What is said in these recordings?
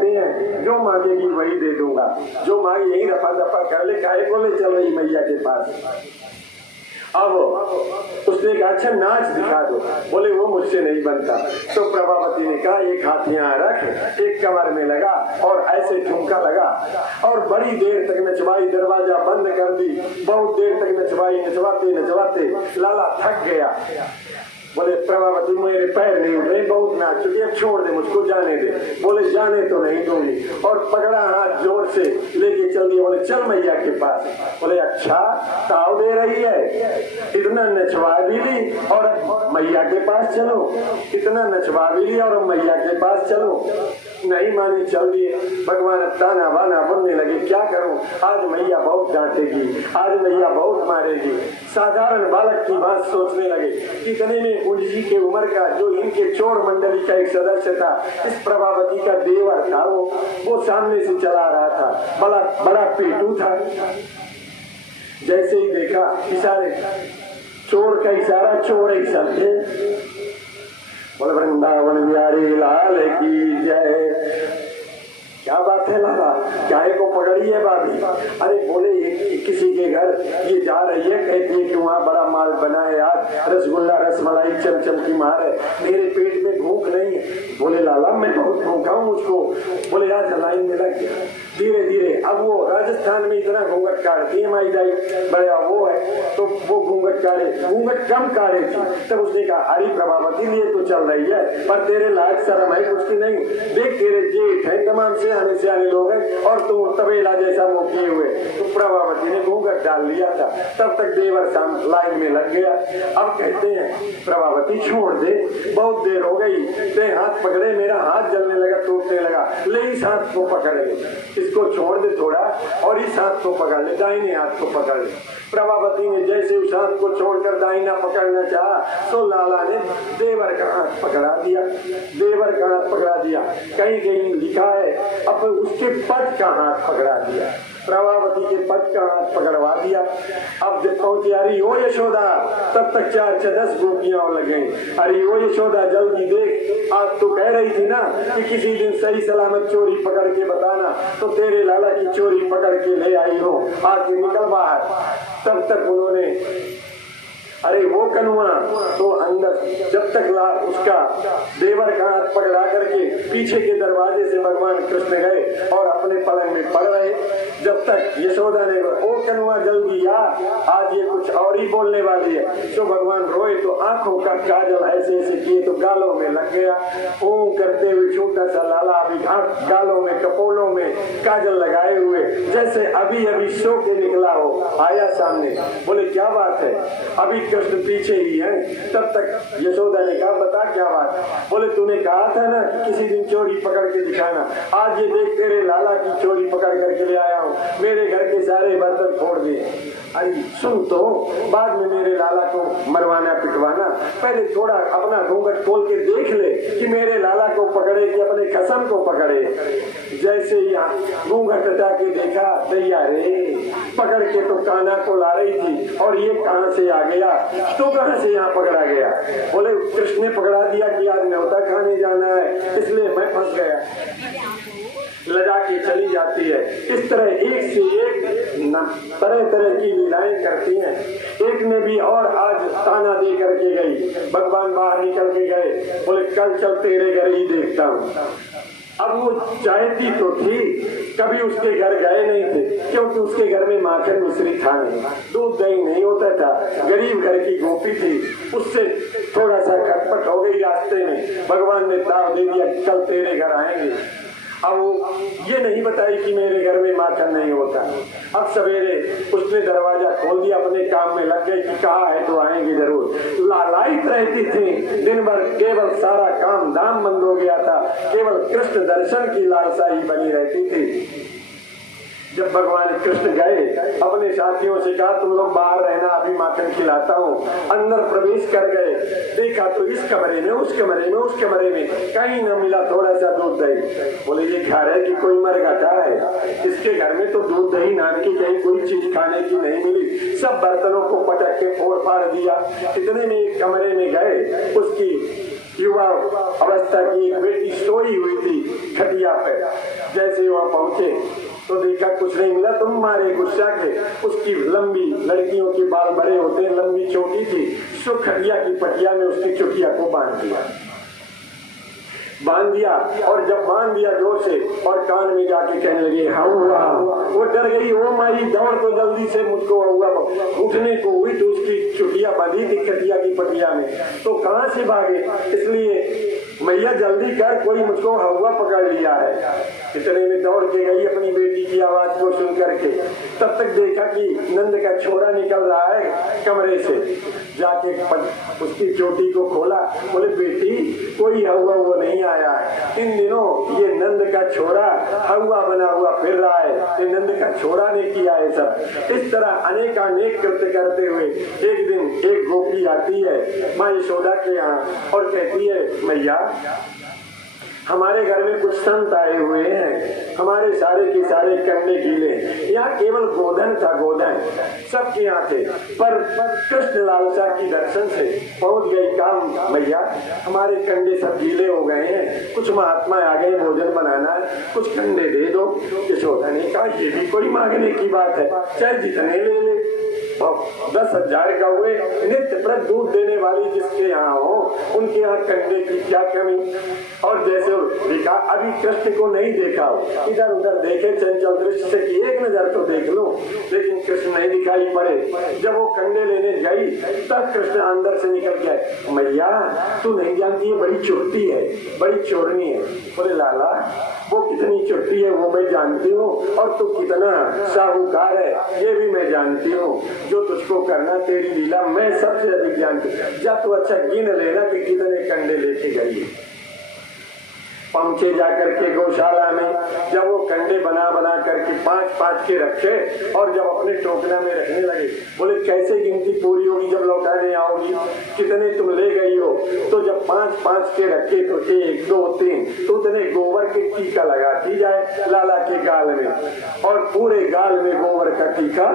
कहते हैं जो मांगेगी वही दे दूंगा, जो मांगे यही रफा दफा कर ले, काहे को ले चल रही मैया के पास। अब उसने कहा अच्छा नाच दिखा दो, बोले वो मुझसे नहीं बनता। तो प्रभावती ने कहा एक हाथ यहाँ रख, एक कमर में लगा और ऐसे ठुमका लगा और बड़ी देर तक नचवाई, दरवाजा बंद कर दी। बहुत देर तक नचवाई, नचवाते नचवाते लाला थक गया। बोले प्रभावती मेरे पैर नहीं उठ रहे, बहुत नाच चुकी, अब छोड़ दे मुझको, जाने दे। बोले जाने तो नहीं दूंगी, और पकड़ा हाथ जोर से लेके चल दिया। बोले चल मैया के पास। बोले अच्छा ताव दे रही है, इतना नचवा भी ली और अब मैया के पास चलो, इतना नचवा भी ली और अब मैया के पास चलो। नहीं मानी, चल दिए। भगवान ताना बाना बोलने लगे क्या करूं, आज मैया बहुत डांटेगी, आज मैया बहुत मारेगी। साधारण बालक की बात सोचने लगे। इतने में कुंज जी के उम्र का जो इनके चोर मंडली का एक सदस्य था, इस प्रभावती का देवर था, वो सामने से चला रहा था, बड़ा पेटू था। जैसे ही देखा इशारे, चोर का इशारा, चोर ही समझे। बोले वृंदावन बिहारी लाल की जय। क्या बात है लाला, चाहे को पकड़ी है भाभी? अरे बोले किसी के घर ये जा रही है, कहती है कि वहाँ बड़ा माल बना है, आज रसगुल्ला रसमलाई चमचम की मार है, मेरे पेट में भूख नहीं है। बोले लाला मैं बहुत भूखा हूँ मुझको। बोले आज लाइन में लग गया। धीरे धीरे अब वो राजस्थान में इतना घूंघट काटती है, माई जाई बड़ा वो है, तो वो घूंघट काटे, घूंघट कम काटे थी। तब उसने कहा हरी प्रभावती लिए तो चल रही है, पर तेरे लायक शर्म है कुछ की नहीं। देख तेरे जेठ है, तमाम से आने लोग हैं और तुम तबेला जैसा मुंह किए हुए। तो प्रभावती ने घूंघट डाल लिया था। तब तक देवर लाइन में लग गया। अब कहते हैं प्रभावती छोड़ दे, बहुत देर हो गई, ते हाथ पकड़े, मेरा हाथ जलने लगा, टूटने लगा, ले इस हाथ को पकड़ ले, इसको छोड़ दे थोड़ा और इस हाथ को पकड़ ले, दाहिने हाथ को पकड़ ले। प्रभावती ने जैसे उस हाथ को छोड़कर दाहिना पकड़ना चाहा तो लाला ने देवर का हाथ पकड़ा दिया, देवर का हाथ पकड़ा दिया। कहीं कहीं लिखा है अब उसके पद का हाथ पकड़ा दिया, प्रभावती के पद का हाथ पकड़वा दिया। अब जब पहुंची अरे ओ यशोदा, तब तक 4-10 गोपियां लग गई। अरे ओ यशोदा जल्दी देख, आज तो कह रही थी ना कि किसी दिन सही सलामत चोरी पकड़ के बताना, तो तेरे लाला की चोरी पकड़ के ले आई हो, आके निकल बाहर। तब तक उन्होंने अरे वो कनुआ तो अंदर जब तक उसका देवर का हाथ पकड़ा करके पीछे के दरवाजे से भगवान कृष्ण गए और अपने पलंग में पड़ रहे। जब तक यशोदा ने ओ कनुआ जल्दी आ, आज ये कुछ और ही बोलने वाली है। तो भगवान रोए तो आंखों का काजल ऐसे ऐसे किए तो गालों में लग गया। ओम करते हुए छोटा सा लाला अभी गालों में कपोलों में काजल लगाए हुए जैसे अभी अभी सो के निकला हो, आया सामने। बोले क्या बात है? अभी कृष्ण पीछे ही है। तब तक यशोदा ने कहा बता क्या बात? बोले तूने कहा था ना किसी दिन चोरी पकड़ के दिखाना, आज ये देख तेरे लाला की चोरी पकड़ करके ले आया हूँ, मेरे घर के सारे बर्तन फोड़ दिए। अरे सुन तो, बाद में मेरे लाला को मरवाना पिटवाना, पहले थोड़ा अपना घूंघट खोल के देख ले कि मेरे लाला को पकड़े कि अपने खसम को पकड़े। जैसे ही घूंघट हटा के देखा, दैया रे पकड़ के तो कान्हा को ला रही थी और ये कहाँ से आ गया, तो कहाँ से यहाँ पकड़ा गया? बोले कृष्ण ने पकड़ा दिया कि आज न्योता खाने जाना है, इसलिए मैं फंस गया। लजा के चली जाती है। इस तरह एक से एक तरह तरह की लीलाएं करती हैं। एक में भी और आज ताना दे करके गई, भगवान बाहर निकल के गए, बोले कल चल तेरे घर ही देखता हूँ। अब वो चाहती तो थी, कभी उसके घर गए नहीं थे क्योंकि उसके घर में माखन मिश्री था नहीं, दूध दही नहीं होता था, गरीब घर की गोपी थी, उससे थोड़ा सा खटपट हो गई रास्ते में। भगवान ने ताव दे दिया कल तेरे घर आएंगे। अब वो ये नहीं बताई कि मेरे घर में माखन नहीं होता। अब सवेरे उसने दरवाजा खोल दिया, अपने काम में लग गई कि कहा है तो आएंगे जरूर। लालायित रहती थी दिन भर, केवल सारा काम धाम बंद हो गया था, केवल कृष्ण दर्शन की लालसा ही बनी रहती थी। जब भगवान कृष्ण गए, अपने साथियों से कहा तुम लोग बाहर रहना, अभी माखन खिलाता हूँ। अंदर प्रवेश कर गए, देखा तो इस कमरे में, उस कमरे में, उस कमरे में कहीं न मिला थोड़ा सा दूध दही। बोले ये घर है कि कोई मरघटा है? इसके घर में तो दूध दही नाम की कहीं कोई चीज खाने की नहीं मिली। सब बर्तनों को पटक के फोड़ फाड़ दिया। इतने में एक कमरे में गए, उसकी युवा अवस्था की एक बेटी सोई हुई थी खटिया पे। पहुंचे तो देखा कुछ नहीं मिला, तुम मारे गुस्सा के उसकी लंबी, लड़कियों के बाल बड़े होते हैं, लंबी चोटी थी, सो खटिया की पटिया में उसकी चुटिया को बांध दिया और जब बांध दिया जोर से और कान में जाके कहने लगे हौवा। वो डर गई, ओ माई दौड़ तो जल्दी से मुझको हौवा उठने को हुई तो उसकी चुटिया बांधी थी खटिया की पटिया में, तो कहां से भागे, इसलिए मैया जल्दी कर, कोई मुझको हौवा पकड़ लिया है। इतने में दौड़ के गई अपनी बेटी की आवाज को सुन करके, तब तक देखा कि नंद का छोरा निकल रहा है कमरे से, जाके उसकी चोटी को खोला, बोले बेटी कोई हौवा वो नहीं आया है, इन दिनों ये नंद का छोरा हौवा बना हुआ फिर रहा है, ये नंद का छोरा ने किया है सब। इस तरह अनेकानेक कृत्य करते हुए एक दिन एक गोपी आती है माँ यशोदा के यहाँ और कहती है मैया हमारे घर में कुछ संत आए हुए हैं, हमारे सारे के सारे कंडे गीले, यहाँ केवल गोधन था, गोधन सबके यहाँ थे, पर कृष्ण लालसा की दर्शन से पहुंच गई काम मैया हमारे कंडे सब गीले हो गए हैं, कुछ महात्मा आ गए भोजन बनाना है, कुछ कंडे दे दो। यशोदा ने कहा ये भी कोई मांगने की बात है, चाहे जितने ले ले, 10,000 का हुए नित्य प्रति दूध देने वाली जिसके यहाँ हो उनके यहाँ कंडे की क्या कमी। और जैसे देखा अभी कृष्ण को नहीं देखा, इधर उधर देखे चंचल दृष्टि से कि एक नजर तो देख लो, लेकिन कृष्ण नहीं दिखाई पड़े। जब वो कंडे लेने गई तब कृष्ण अंदर से निकल गया, मैया तू नहीं जानती है बड़ी चुट्टी है, बड़ी चोरनी है। बोले लाला वो कितनी चुट्टी है वो मैं जानती हूँ, और तू कितना साहूकार है ये भी मैं जानती हूँ, जो तुझको करना तेरी लीला मैं सबसे अधिक जानती हूँ, जा तू अच्छा गिन लेना कि कितने कंडे लेके गई। पहुंचे जाकर के गौशाला में, जब वो कंडे बना बना करके 5-5 के रखे और जब अपने टोकरा में रखने लगे, बोले कैसे गिनती पूरी होगी जब लौटाने आओगी, कितने तुम ले गई हो। तो जब 5-5 के रखे तो 1 2 3 तो उतने गोबर के टीका लगाती जाए लाला के गाल में, और पूरे गाल में गोबर का टीका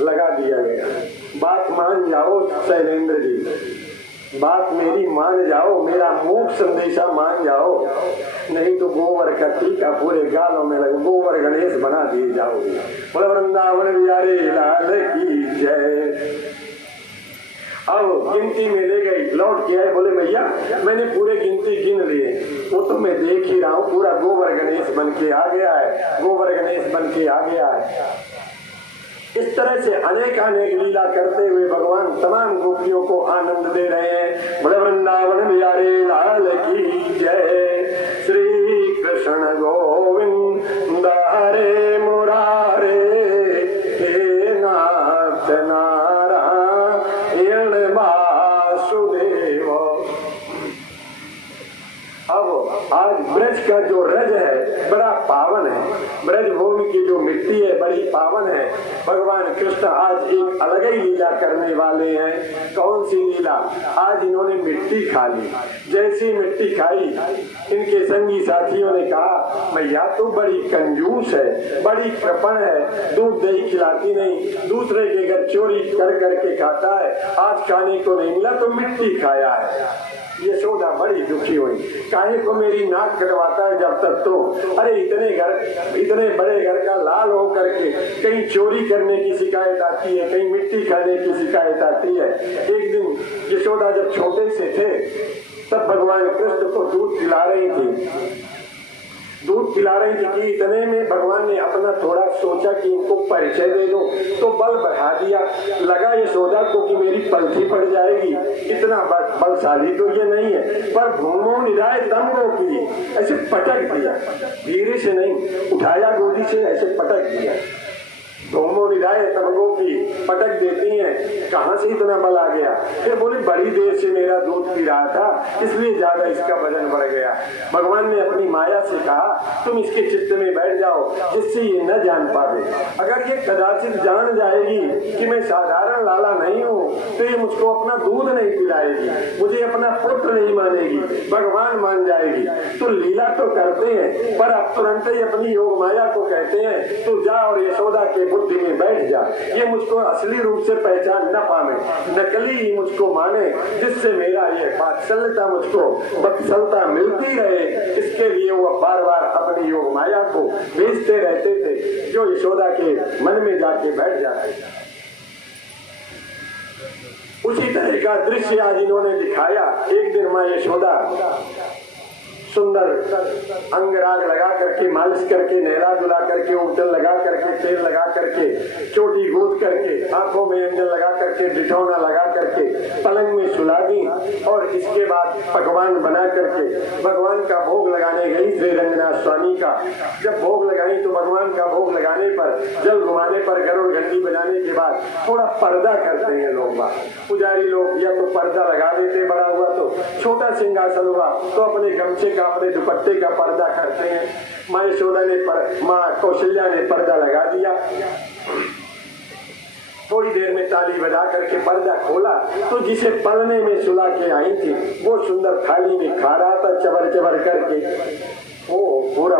लगा दिया गया। बात मान जाओ शैलेंद्र जी, बात मेरी मान जाओ, मेरा मूक संदेशा मान जाओ, नहीं तो गोबर का टीका पूरे गालों में लगे, गोबर गणेश बना दिए जाओगे। बोले वृंदावन बिहारी लाल की जय। अब गिनती में ले गई, लौट के आए, बोले भैया मैंने पूरे गिनती गिन लिए, वो तो मैं देख ही रहा हूँ पूरा गोबर गणेश बन के आ गया है, गोबर गणेश बन के आ गया है। इस तरह से अनेकानेक लीला करते हुए भगवान तमाम गोपियों को आनंद दे रहे हैं। बोले वृंदावन बिहारी लाल की जय। श्री कृष्ण गोविंद हरे मुरारे, हे नाथ नारायण वासुदेव। अब आज ब्रज का जो रज है बड़ा पावन है, ब्रज भूमि की जो मिट्टी है बड़ी पावन है। भगवान कृष्ण आज एक अलग ही लीला करने वाले हैं। कौन सी लीला? आज इन्होंने मिट्टी खा ली। जैसी मिट्टी खाई इनके संगी साथियों ने कहा मैया तू बड़ी कंजूस है, बड़ी कृपण है, दूध दही खिलाती नहीं, दूसरे के घर चोरी कर करके खाता है, आज खाने को नहीं मिला तो मिट्टी खाया है। यशोदा बड़ी दुखी हुई, काहे को मेरी नाक कटवाता है जब तक तो, अरे इतने बड़े घर का लाल हो करके कहीं चोरी करने की शिकायत आती है, कहीं मिट्टी खाने की शिकायत आती है। एक दिन यशोदा जब छोटे से थे तब भगवान कृष्ण को दूध पिला रही थी, दूध पिला रही थी कि इतने में भगवान ने अपना थोड़ा सोचा कि इनको परिचय दे दो, तो बल बढ़ा दिया। लगा यशोदा को कि मेरी पलथी पड़ जाएगी, इतना बलशाली तो ये नहीं है, पर भूमो निराय तम गोपी, ऐसे पटक दिया, धीरे से नहीं उठाया, गोदी से ऐसे पटक दिया। भूमो निराय तम गोपी पटक देती हैं, कहाँ से इतना बल आ गया। फिर बोली बड़ी देर से मेरा दूध पी रहा था इसलिए ज्यादा इसका वजन बढ़ गया। भगवान ने अपनी माया से कहा तुम इसके चित्त में बैठ जाओ जिससे ये न जान पावे। अगर ये कदाचित जान जाएगी कि मैं साधारण लाला नहीं हूँ तो ये मुझको अपना दूध नहीं पिलाएगी, मुझे अपना पुत्र नहीं मानेगी, भगवान मान जाएगी। तो लीला तो करते हैं पर अब तुरंत ही अपनी योग माया को कहते हैं तू जा और यशोदा के बुद्धि में बैठ जा, ये मुझको असली रूप से पहचान न पावे, नकली ही मुझको माने, जिससे मेरा ये वात्सल्यता मुझको बत्सलता मिलती रहे। इसके लिए वो बार बार अपनी योग माया को भेजते रहते थे जो यशोदा के मन में जाके बैठ जाते। उसी तरह का दृश्य आज इन्होंने दिखाया। एक दिन माँ यशोदा सुंदर अंगराग लगा करके, मालिश करके, नहला धुला करके, उबटन लगा करके, तेल लगा करके, चोटी गूंथ करके, आंखों में अंजन लगा करके, डिठौना लगा करके पलंग में सुला दी और इसके बाद पकवान बना करके भगवान का भोग लगाने गई श्री रंगनाथ स्वामी का। जब भोग लगाई तो भगवान का भोग लगाने पर, जल घुमाने पर, गरुड़ घंटी बजाने के बाद थोड़ा पर्दा करते हैं लोग बात। पुजारी लोग या तो पर्दा लगा देते, बड़ा हुआ तो छोटा सिंहासन हुआ तो अपने गमछे का, अपने दुपट्टे का पर्दा करते हैं। माँ यशोदा ने माँ कौशल्या ने पर्दा लगा दिया। थोड़ी देर में ताली बजा करके पर्दा खोला तो जिसे पलने में सुला के आई थी वो सुंदर थाली में खा रहा था चबर चबर करके। ओ पूरा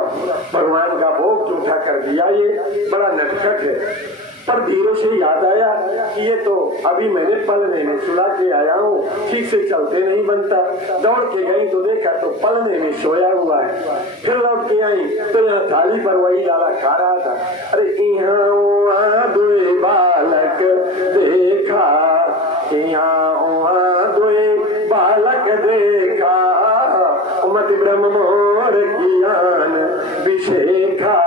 भगवान का भोग जूठा कर दिया। ये बड़ा नटखट है। पर धीरे से याद आया कि ये तो अभी मैंने पलने में सुला के आया हूँ, ठीक से चलते नहीं बनता। दौड़ के गई तो देखा तो पलने में सोया हुआ है। फिर लौट के आई तो यहाँ थाली पर वही डाला खा रहा था। अरे यहाँ दुए बालक देखा, यहाँ दुए बालक देखा, मति ब्रह्म मोर ज्ञान विशेखा।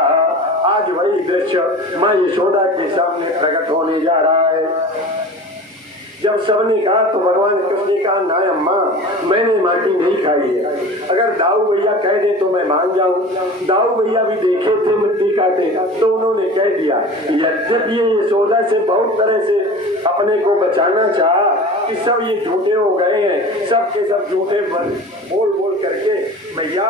आज वही दृश्य माँ यशोदा के सामने प्रकट होने जा रहा है। जब सबने कहा तो भगवान कृष्ण ने कहा ना अम्मा, मैंने माटी नहीं खाई है। अगर दाऊ भैया कह दे तो मैं मान जाऊं। दाऊ भैया भी देखे थे मिट्टी काटे तो उन्होंने कह दिया। यद्यपि ये यशोदा से बहुत तरह से अपने को बचाना चाहा कि सब ये झूठे हो गए हैं, सब के सब झूठे बोल बोल करके भैया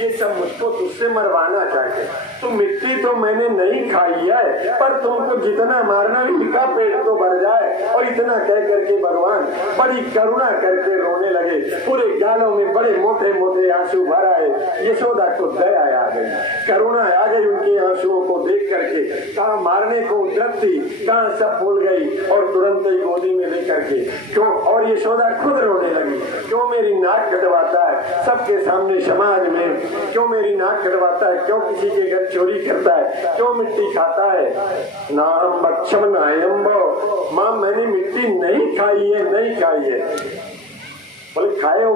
ये सब मुझको तुझसे मरवाना चाहते। तो मिट्टी तो मैंने नहीं खाई है, पर तुमको जितना मारना इनका पेट तो भर जाए। और इतना कह करके भगवान बड़ी करुणा करके रोने लगे। पूरे गालों में बड़े मोटे मोटे आंसू भर आए। यशोदा को दया आ गई, करुणा आ गई उनके आंसुओं को देख करके। कहाँ मारने को उद्यत थी, कहाँ सब भूल गई और तुरंत ही गोदी में लेकर के क्यों। और यशोदा खुद रोने लगी, क्यों मेरी नाक कटवाता है सबके सामने समाज में, क्यों मेरी नाक कटवाता है, क्यों किसी के घर चोरी करता है, क्यों मिट्टी खाता है। ना हम बक्षम नायम्बो, माँ मैंने मिट्टी नहीं खाई है, नहीं खाई है। बोले खाए हो,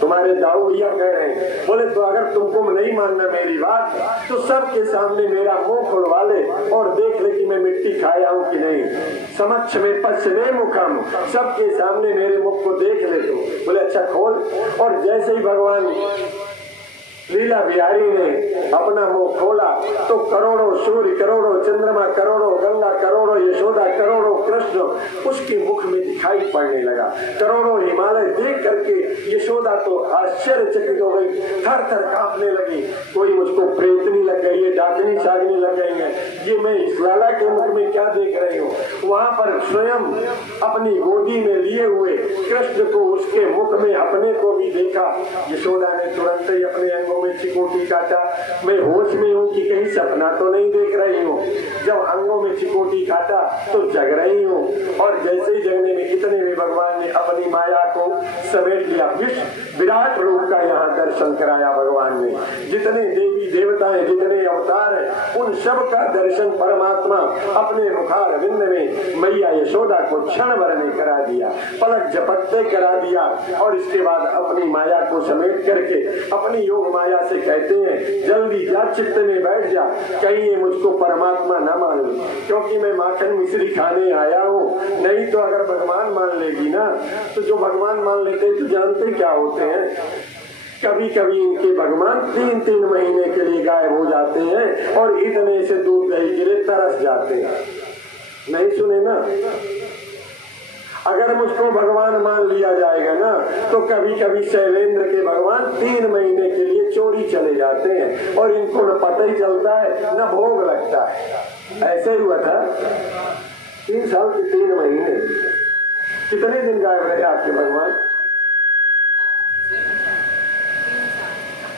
तुम्हारे दाऊ भैया कह रहे हैं। बोले तो अगर तुमको नहीं मानना मेरी बात तो सबके सामने मेरा मुंह खुलवा ले और देख ले कि मैं मिट्टी खाया हूँ कि नहीं। समक्ष में पश्चिमे मुखम, सबके सामने मेरे मुख को देख ले तो। बोले अच्छा खोल। और जैसे ही भगवान लीला बिहारी ने अपना मुंह खोला तो करोड़ों सूर्य, करोड़ों चंद्रमा, करोड़ों गंगा, करोड़ों यशोदा, करोड़ों कृष्ण उसके मुख में दिखाई पड़ने लगा। करोड़ों हिमालय देख करके यशोदा तो आश्चर्यचकित हो गई, थर थर कांपने लगी। कोई मुझको प्रेतनी लग गई है, डाकनी सागनी लग गई है, ये मैं इस लाला के मुख में क्या देख रही हूँ। वहां पर स्वयं अपनी गोदी में लिए हुए कृष्ण को, उसके मुख में अपने को भी देखा। यशोदा ने तुरंत ही अपने अंगों में चिकोटी काटा। मैं होश में हूँ कि कहीं सपना तो नहीं देख रही हूँ। जब अंगों में चिकोटी काटा तो जग रही हूँ। और जैसे ही जगने में इतने में भगवान ने अपनी माया को समेट लिया। विराट रूप का यहाँ दर्शन कराया भगवान ने। जितने देवी देवताएं, जितने अवतार हैं, उन सब का दर्शन परमात्मा अपने मुखारविंद में मैया यशोदा को क्षण भर ने करा दिया, पलक झपकते करा दिया। और इसके बाद अपनी माया को समेट करके अपनी योग माया से कहते हैं जल्दी जा, चित्त में बैठ जा, कहीं ये मुझको परमात्मा न मान ले, क्योंकि मैं माखन मिश्री खाने आया हूँ। नहीं तो अगर भगवान मान लेगी ना तो जो भगवान मान लेते तो जानते क्या होते हैं, कभी कभी इनके भगवान 3-3 महीने के लिए गायब हो जाते हैं और इतने से दूध दही के लिए तरस जाते हैं। नहीं सुने ना। अगर मुझको भगवान मान लिया जाएगा ना तो कभी कभी शैलेंद्र के भगवान 3 महीने के लिए चोरी चले जाते हैं और इनको न पता ही चलता है न भोग लगता है। ऐसे ही हुआ था 3 साल के 3 महीने। कितने दिन गायब रहे आपके भगवान?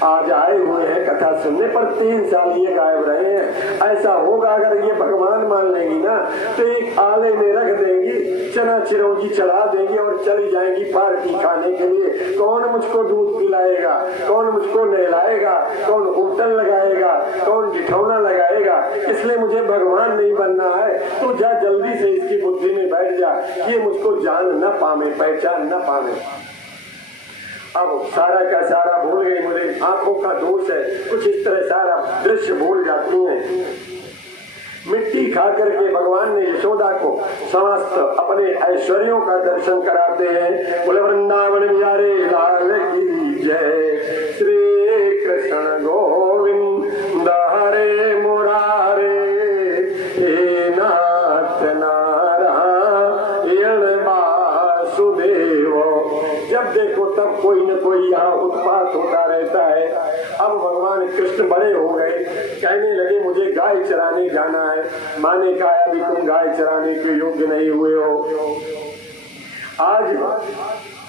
आज आए हुए हैं कथा सुनने पर 3 साल ये गायब रहे हैं। ऐसा होगा अगर ये भगवान मान लेंगी ना तो एक आले में रख देंगी, चना चिरौंजी चढ़ा देंगी और चली जाएंगी पार्टी खाने के लिए। कौन मुझको दूध पिलाएगा, कौन मुझको नहलाएगा, कौन उबटन लगाएगा, कौन जाएगा, इसलिए मुझे भगवान नहीं बनना है। तू जा जल्दी से इसकी बुद्धि में बैठ जा, ये मुझको जान न पावे, पहचान न पावे। अब सारा का सारा भूल गई, मुझे आंखों का दोष है, कुछ इस तरह सारा दृश्य भूल जाती है। मिट्टी खा करके भगवान ने यशोदा को समस्त अपने ऐश्वर्यों का दर्शन कराते हैं। बोले वृंदावन बिहारी लाल की जय, श्री कृष्ण गोविंद हरे मुरारे, हे नाथ नारायण वासुदेव। जब देखो तब कोई न कोई यहाँ उत्पात होता रहता है। अब भगवान कृष्ण बड़े हो गए, कहने लगे मुझे गाय चराने जाना है। माँ ने कहा अभी तुम गाय चराने के योग्य नहीं हुए हो। आज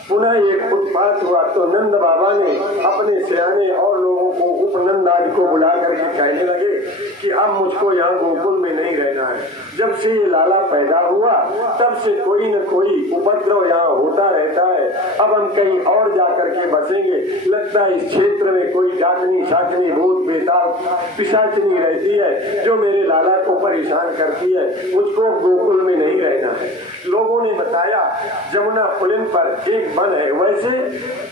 पुनः एक उत्पात हुआ तो नंद बाबा ने अपने सियाने और लोगों को, उपनंद आदि को बुला करके कहने लगे कि अब मुझको यहाँ गोकुल में नहीं रहना है। जब से ये लाला पैदा हुआ तब से कोई न कोई उपद्रव यहाँ होता रहता है। अब हम कहीं और जाकर के बसेंगे। लगता है इस क्षेत्र में कोई डाकनी शाकनी भूत बेताल पिशाचनी रहती है जो मेरे लाला को परेशान करती है। मुझको गोकुल में नहीं रहना है। लोगों ने बताया जमुना पुलिन पर एक वन है, वैसे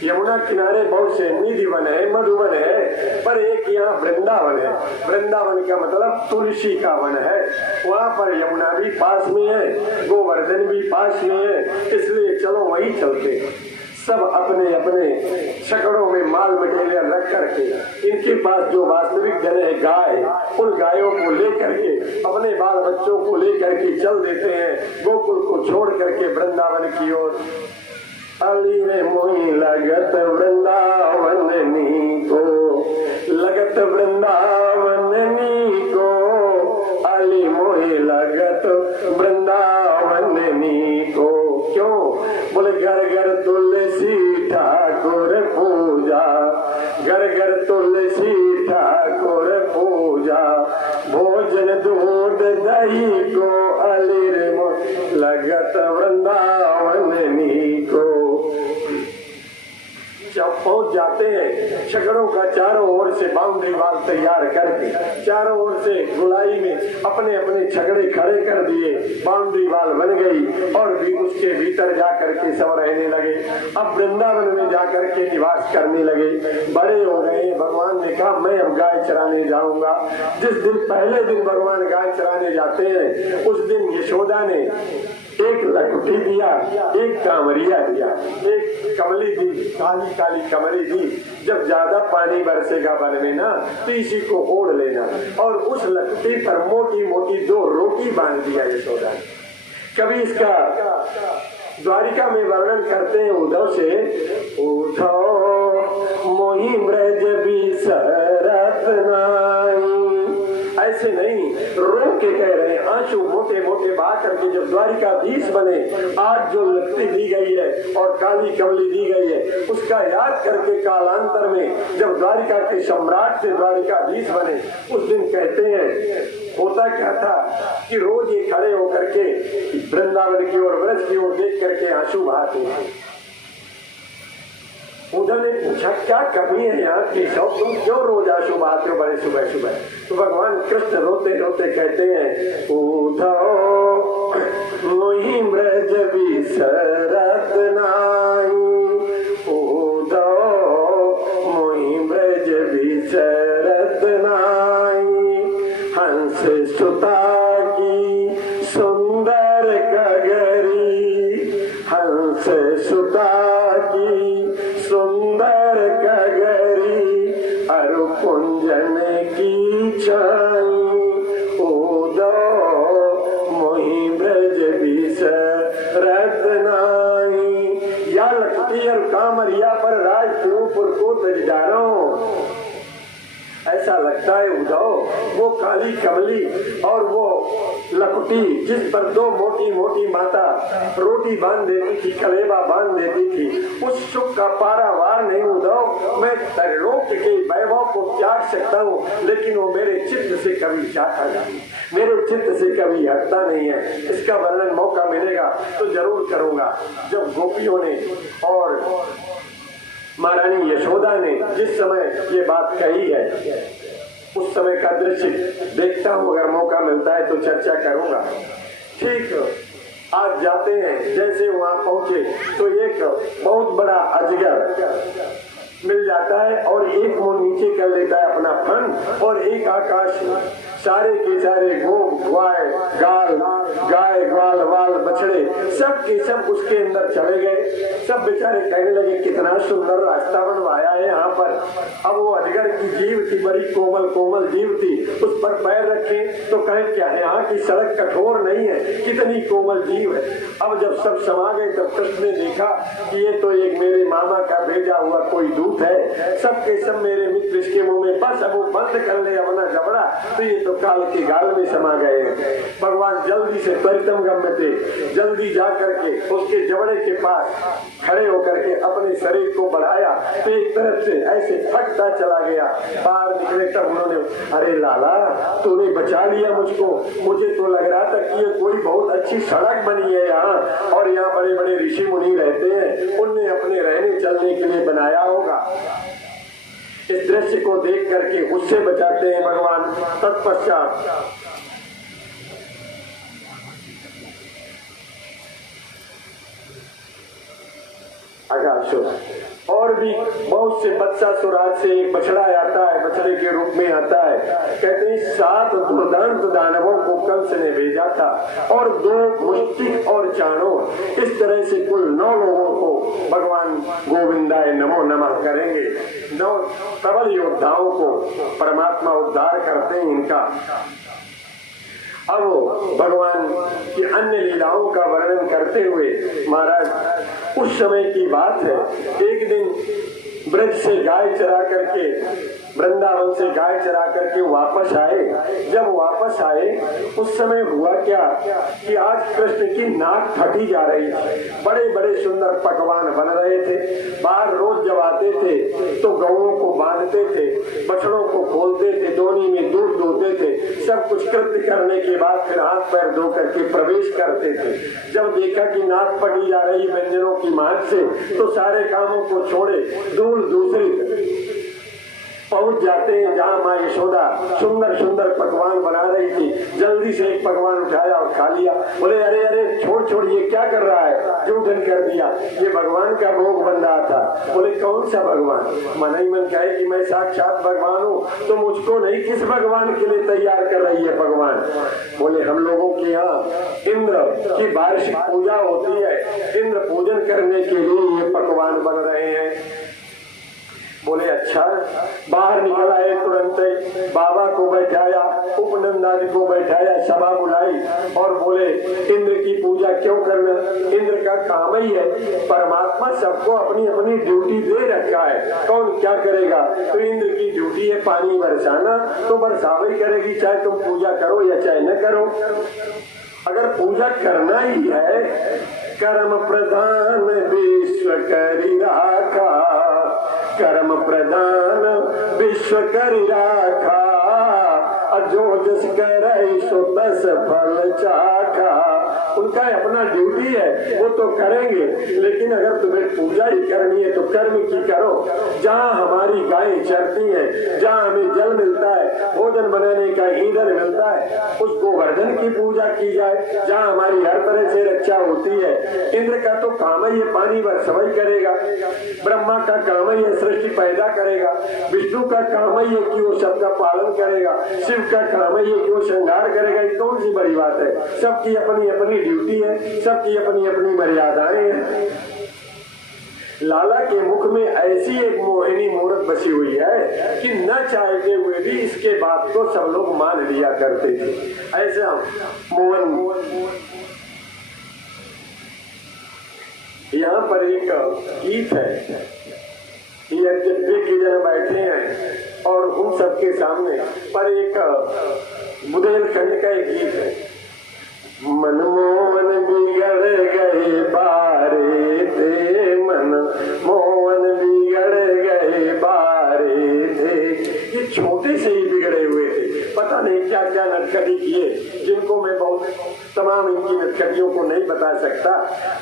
यमुना किनारे बहुत से निधि वन है, मधुवन है, पर एक यहाँ वृंदावन है। वृंदावन का मतलब तुलसी का वन है। वहाँ पर यमुना भी पास में है, गोवर्धन भी पास में है, इसलिए चलो वहीं चलते। सब अपने अपने शकड़ों में माल मटेरियल रख करके, इनके पास जो वास्तविक जन है गाय, उन गायों को लेकर के अपने बाल बच्चों को लेकर के चल देते हैं गोकुल को छोड़ करके वृंदावन की ओर। अली रे मोही लगत वृंदावन नी को, लगत वृंदावन नी को, अली मोही लगत वृंदावन नी को। क्यों? बोले घर घर तुलसी ठाकुर पूजा, घर घर तुलसी ठाकुर पूजा, भोजन दूध दही को, अली रे मोही लगत वृंदावन नी को। जब पहुंच जाते हैं शकड़ों का चारों ओर से बाउंड्री वाल तैयार करके, चारों ओर से गुलाई में अपने अपने छकड़े खड़े कर दिए, बाउंड्री वाल बन गई और भी उसके भीतर जा करके सब रहने लगे। अब वृंदावन में जाकर के निवास करने लगे। बड़े हो गए। भगवान ने कहा मैं अब गाय चराने जाऊंगा। जिस दिन पहले दिन भगवान गाय चराने जाते हैं उस दिन यशोदा ने एक लकुटी दिया, एक कांवरिया दिया, एक कमली दी, काली काली कमली दी। जब ज्यादा पानी बरसेगा वन में ना तो इसी को ओढ़ लेना। और उस लकुटी पर मोटी मोटी 2 रोटी बांध दिया यशोदा ने। कभी इसका द्वारिका में वर्णन करते हैं उद्धव से, उद्धव मोहि ब्रज बिसरत नाई। ऐसे नहीं, रो के कह रहे हैं, आंसू मोटे मोटे बहा करके जब द्वारिकाधीश बने, आज जो लत्ती दी गई है और काली कमली दी गई है उसका याद करके कालांतर में जब द्वारिका के सम्राट से द्वारिकाधीश बने उस दिन कहते हैं होता क्या था कि रोज ये खड़े होकर के वृंदावन की ओर, ब्रज की ओर देख करके आंसू बहाते थे। उधर ने पूछा क्या कमी है यहाँ की, तुम क्यों रोज आंसू बहाते हो बड़े सुबह सुबह? तो भगवान कृष्ण रोते रोते कहते हैं उद्धव मोहि ब्रज बिसरत नाई, उद्धव मोहि ब्रज बिसरत नाई। हंस सुता की सुंदर कगरी, हंस सुता की सुंदर कगरी, अरु कुंजन की छाई, उद्धव मोहि ब्रज बिसरत नाई। या लखती और कामरिया पर राजपुर को तज डालो। ऐसा लगता है उद्धव वो काली कमली और वो लकुटी जिस पर 2 मोटी मोटी माता रोटी बांध देती थी, कलेबा बांध देती थी, उस सुख का पारावार नहीं उद्धव। मैं त्रिलोक के वैभव को त्याग सकता हूँ लेकिन वो मेरे चित्त से कभी जाता नहीं, मेरे चित्त से कभी हटता नहीं है। इसका वर्णन मौका मिलेगा तो जरूर करूंगा। जब गोपियों ने और महारानी यशोदा ने जिस समय ये बात कही है उस समय का दृश्य देखता हूँ, अगर मौका मिलता है तो चर्चा करूंगा। ठीक, आज जाते हैं, जैसे वहां पहुंचे तो एक बहुत बड़ा अजगर मिल जाता है और एक मुंह नीचे कर लेता है अपना फन, और एक आकाश सारे के सारे गाय ग्वाल वाल बछड़े सब के सब उसके अंदर चले गए। सब बेचारे कहने लगे कितना सुंदर रास्ता बनवाया है यहाँ पर। अब वो अजगर की जीव थी, बड़ी कोमल कोमल जीव थी, उस पर पैर रखे तो कहें क्या है, यहाँ की सड़क कठोर नहीं है, कितनी कोमल जीव है। अब जब सब समा गए तब कृष्ण ने देखा कि ये तो एक मेरे मामा का भेजा हुआ कोई दूत है, सबके सब मेरे मित्र इसके मुंह में, बस अब वो बंद कर ले अपना जबड़ा, तो ये तो काल के गाल में समा गए। भगवान जल्दी से त्वरितम गम्य थे, जल्दी जा करके उसके जबड़े के पास खड़े होकर के अपने शरीर को बढ़ाया तो एक तरफ से ऐसे फटता चला गया। बाहर निकले तब उन्होंने, अरे लाला तूने बचा लिया मुझको, मुझे तो लग रहा था कि ये कोई बहुत अच्छी सड़क बनी है यहाँ और यहाँ बड़े बड़े ऋषि मुनि रहते हैं, उनने अपने रहने चलने के लिए बनाया होगा। इस दृश्य को देख करके उससे बचाते हैं भगवान। तत्पश्चात और भी बहुत से बच्चा सुराज से एक बछड़ा आता है, बछड़े के रूप में आता है। कहते हैं 7 दुर्दांत दानवों को कंस ने भेजा था और 2 मुष्टिक और चाणोर, इस तरह से कुल 9 लोगों को भगवान गोविंदाय नमो नमः करेंगे। 9 प्रबल योद्धाओं को परमात्मा उद्धार करते हैं इनका। अब भगवान की अन्य लीलाओं का वर्णन करते हुए महाराज, उस समय की बात है, एक दिन ब्रज से गाय चरा करके, वृंदावन से गाय चरा करके वापस आए। जब वापस आए उस समय हुआ क्या कि आज कृष्ण की नाक फटी जा रही थी। बड़े बड़े सुंदर पकवान बन रहे थे। बाहर रोज जब आते थे तो गौओं को बांधते थे, बछड़ों को खोलते थे, दोनी में दूध दोते थे, सब कुछ कृत्य करने के बाद फिर हाथ पैर धो करके प्रवेश करते थे। जब देखा कि नाक फटी जा रही व्यंजनों की मांग से तो सारे कामों को छोड़े दूर दूसरी पहुंच जाते हैं जहाँ माँ यशोदा सुंदर सुंदर पकवान बना रही थी। जल्दी से एक पकवान उठाया और खा लिया। बोले अरे अरे छोड़ ये क्या कर रहा है, जूठन कर दिया, ये भगवान का भोग बन रहा था। बोले कौन सा भगवान? मन ही मन कहे कि मैं साक्षात भगवान हूँ, तो मुझको नहीं किस भगवान के लिए तैयार कर रही है भगवान? बोले हम लोगों के यहाँ इंद्र की वार्षिक पूजा होती है, इंद्र पूजन करने के लिए ये पकवान बन रहे हैं। बोले अच्छा। बाहर निकल आए, तुरंत बाबा को बैठाया, उपनंदादि को बैठाया, सभा बुलाई और बोले इंद्र की पूजा क्यों करना? इंद्र का काम ही है, परमात्मा सबको अपनी अपनी ड्यूटी दे रखा है, कौन क्या करेगा? तो इंद्र की ड्यूटी है पानी बरसाना, तो बरसावे करेगी, चाहे तुम पूजा करो या चाहे न करो। अगर पूजा करना ही है, कर्म प्रधान विश्व करी राखा, कर्म प्रधान विश्व करी राखा, जो जस करे सो तस फल चाखा। उनका अपना ड्यूटी है, वो तो करेंगे, लेकिन अगर तुम्हें पूजा ही करनी है तो कर्म की करो। जहाँ हमारी गायें चरती हैं, जहाँ हमें जल मिलता है, भोजन बनाने का ईंधन मिलता है, उस गोवर्धन की पूजा की जाए, जहाँ हमारी हर तरह से रक्षा होती है। इंद्र का तो काम ही है पानी बरसवाई करेगा, ब्रह्मा का काम ही है सृष्टि पैदा करेगा, विष्णु का काम ही है कि वो सबका पालन करेगा, शिव का काम ही है कि वो श्रृंगार करेगा। ये कौन सी बड़ी बात है? सबकी अपनी अपनी ड्यूटी है, सबकी अपनी अपनी मर्यादाएं हैं। लाला के मुख में ऐसी एक मोहिनी मूर्त बसी हुई है कि न चाहते हुए भी इसके बात को सब लोग मान लिया करते थे। ऐसा मोहन। यहाँ पर एक गीत है, ये के जन बैठे हैं और उन सबके सामने पर एक बुंदेलखंड का एक गीत है। मनमोहन बिगड़ गए बारे थे, मनमोहन बिगड़ गए बारे थे। ये छोटे से ही बिगड़े हुए थे, पता नहीं क्या क्या नटखटी किए, जिनको मैं बहुत तमाम इनकी नटखटियों को नहीं बता सकता,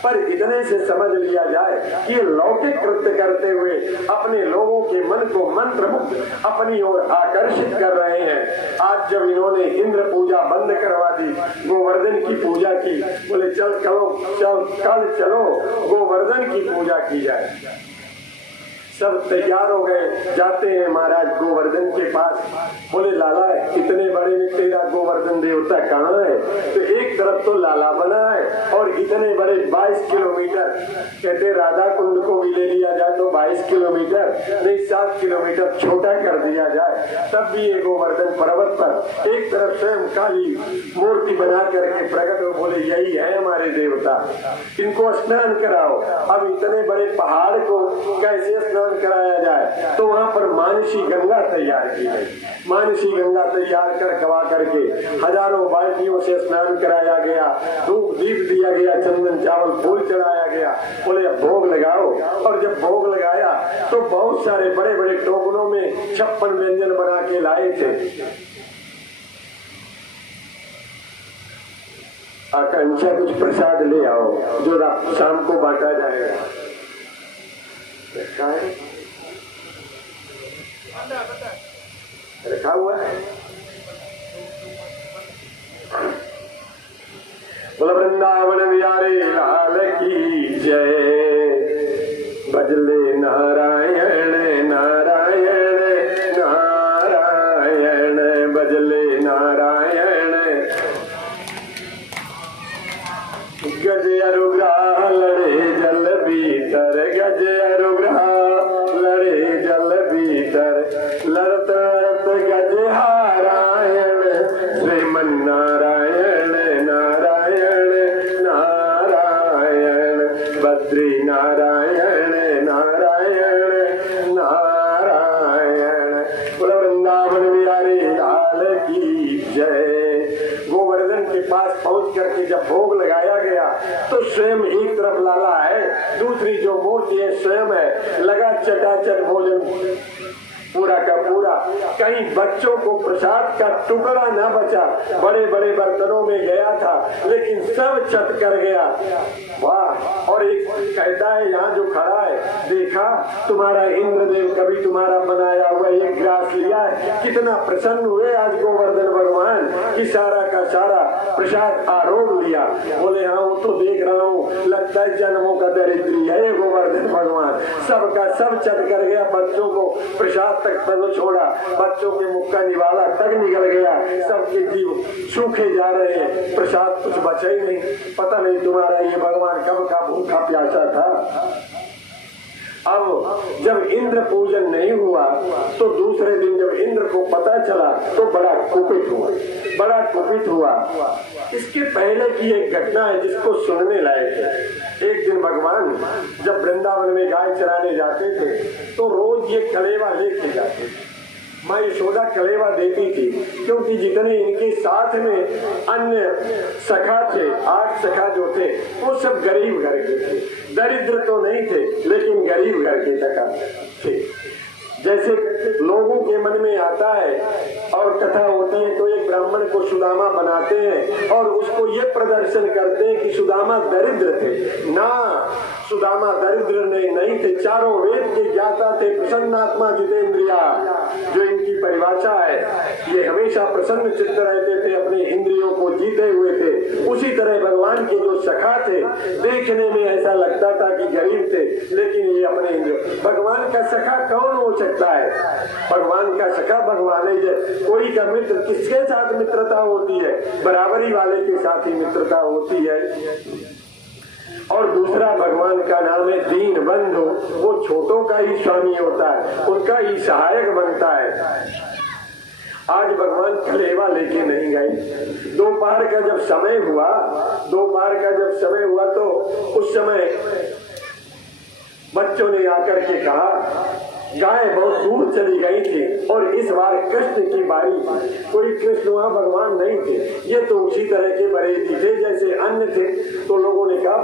पर इतने से समझ लिया जाए कि ये लौकिक कृत्य करते हुए अपने लोगों के मन को मंत्रमुग्ध अपनी ओर आकर्षित कर रहे हैं। आज जब इन्होंने इंद्र पूजा बंद करवा दी, गोवर्धन की पूजा की, बोले चल कल चलो गोवर्धन की पूजा की जाए। सब तैयार हो गए, जाते हैं महाराज गोवर्धन के पास। बोले लाला इतने बड़े में तेरा गोवर्धन देवता कहाँ है? तो एक तरफ तो लाला बना है और इतने बड़े 22 किलोमीटर, कहते राधा कुंड को भी ले लिया जाए तो 22 किलोमीटर नहीं 7 किलोमीटर छोटा कर दिया जाए, तब भी ये गोवर्धन पर्वत पर एक तरफ स्वयं काली मूर्ति बना करके प्रकट हो। बोले यही है हमारे देवता, इनको स्नान कराओ। अब इतने बड़े पहाड़ को कैसे स्नान कराया जाए? तो वहां पर मानसी गंगा तैयार की गई। मानसी गंगा तैयार करवा करके हजारों बाल्टियों से स्नान कराया गया, धूप दीप दिया गया, चंदन चावल फूल चढ़ाया गया। बोले अब भोग लगाओ। और जब भोग लगाया तो बहुत सारे बड़े बड़े टोकरों में 56 व्यंजन बना के लाए थे। आकांक्षा कुछ प्रसाद ले आओ जो शाम को बांटा जाएगा। रखा हुआ है। बोला वृंदावन बिहारी लाल की जय, भजले नारायण नारायण नारायण, भजले नारायण। गज अनुग्रह लड़े जल भीतर, गज अनुग्रह लड़े जल भीतर, लड़त लड़त गज हारायण, श्रीमन नारायण नारायण नारायण, बद्री नारायण नारायण नारायण। बोला वृंदावन बिहारी लाल की जय। गोवर्धन के पास पहुंच करके जब भोग लगाया गया तो स्वयं एक तरफ लाला है, दूसरी जो मूर्ति है स्वयं है। लगा चटाचट भोजन पूरा का पूरा, कहीं बच्चों को प्रसाद का टुकड़ा न बचा। बड़े बड़े बर्तनों में गया था लेकिन सब चट कर गया। वाह! और एक कहता है यहाँ जो खड़ा है, देखा तुम्हारा इंद्रदेव कभी तुम्हारा बनाया हुआ एक ग्रास लिया है, कितना प्रसन्न हुए आज गोवर्धन भगवान की सारा का सारा प्रसाद आरोप लिया। बोले हाँ वो तो देख रहा हूँ, लगता है जन्मों का दरिद्री है गोवर्धन भगवान, सबका सब चट कर गया। बच्चों को प्रसाद तक तो छोड़ा, बच्चों के मुख का निवाला तक निकल गया, सबके जीव सूखे जा रहे हैं, प्रसाद कुछ बचा ही नहीं। पता नहीं तुम्हारा ये भगवान कब का भूखा प्यासा था। अब जब इंद्र पूजन नहीं हुआ तो दूसरे दिन जब इंद्र को पता चला तो बड़ा कुपित हुआ, बड़ा कुपित हुआ। इसके पहले की एक घटना है जिसको सुनने लायक है। एक दिन भगवान जब वृंदावन में गाय चराने जाते थे तो रोज ये कलेवा लेके जाते थे। माँ यशोदा कलेवा देती थी क्योंकि जितने इनके साथ में अन्य सखा थे, 8 सखा जो थे वो सब गरीब घर के थे, दरिद्र तो नहीं थे लेकिन गरीब घर के सखा थे। जैसे लोगों के मन में आता है और कथा होती है तो एक ब्राह्मण को सुदामा बनाते हैं और उसको ये प्रदर्शन करते हैं कि सुदामा दरिद्र थे। ना, सुदामा दरिद्र नहीं थे, चारों वेद के ज्ञाता थे, प्रसन्नात्मा जितेंद्रिया जो इनकी परिभाषा है। ये हमेशा प्रसन्न चित्त रहते थे, अपने इंद्रियों को जीते हुए थे। उसी तरह भगवान के जो सखा थे, देखने में ऐसा लगता था कि गरीब थे लेकिन ये अपने इंद्रियों। भगवान का सखा कौन हो सकता है? भगवान का सखा भगवान है। कोई का मित्र किसके साथ मित्रता होती है? बराबरी वाले के साथ ही मित्रता होती है। और दूसरा भगवान का नाम है दीन बंधु, वो छोटों का ही स्वामी होता है, उनका ही सहायक बनता है। आज भगवान कलेवा लेके नहीं गए। दोपहर का जब समय हुआ तो उस समय बच्चों ने आकर के कहा गाय बहुत दूर चली गई थी और इस बार कृष्ण की बारी। कोई कृष्ण वहाँ भगवान नहीं थे, ये तो उसी तरह के बरेती थे जैसे अन्य थे। तो लोगों ने कहा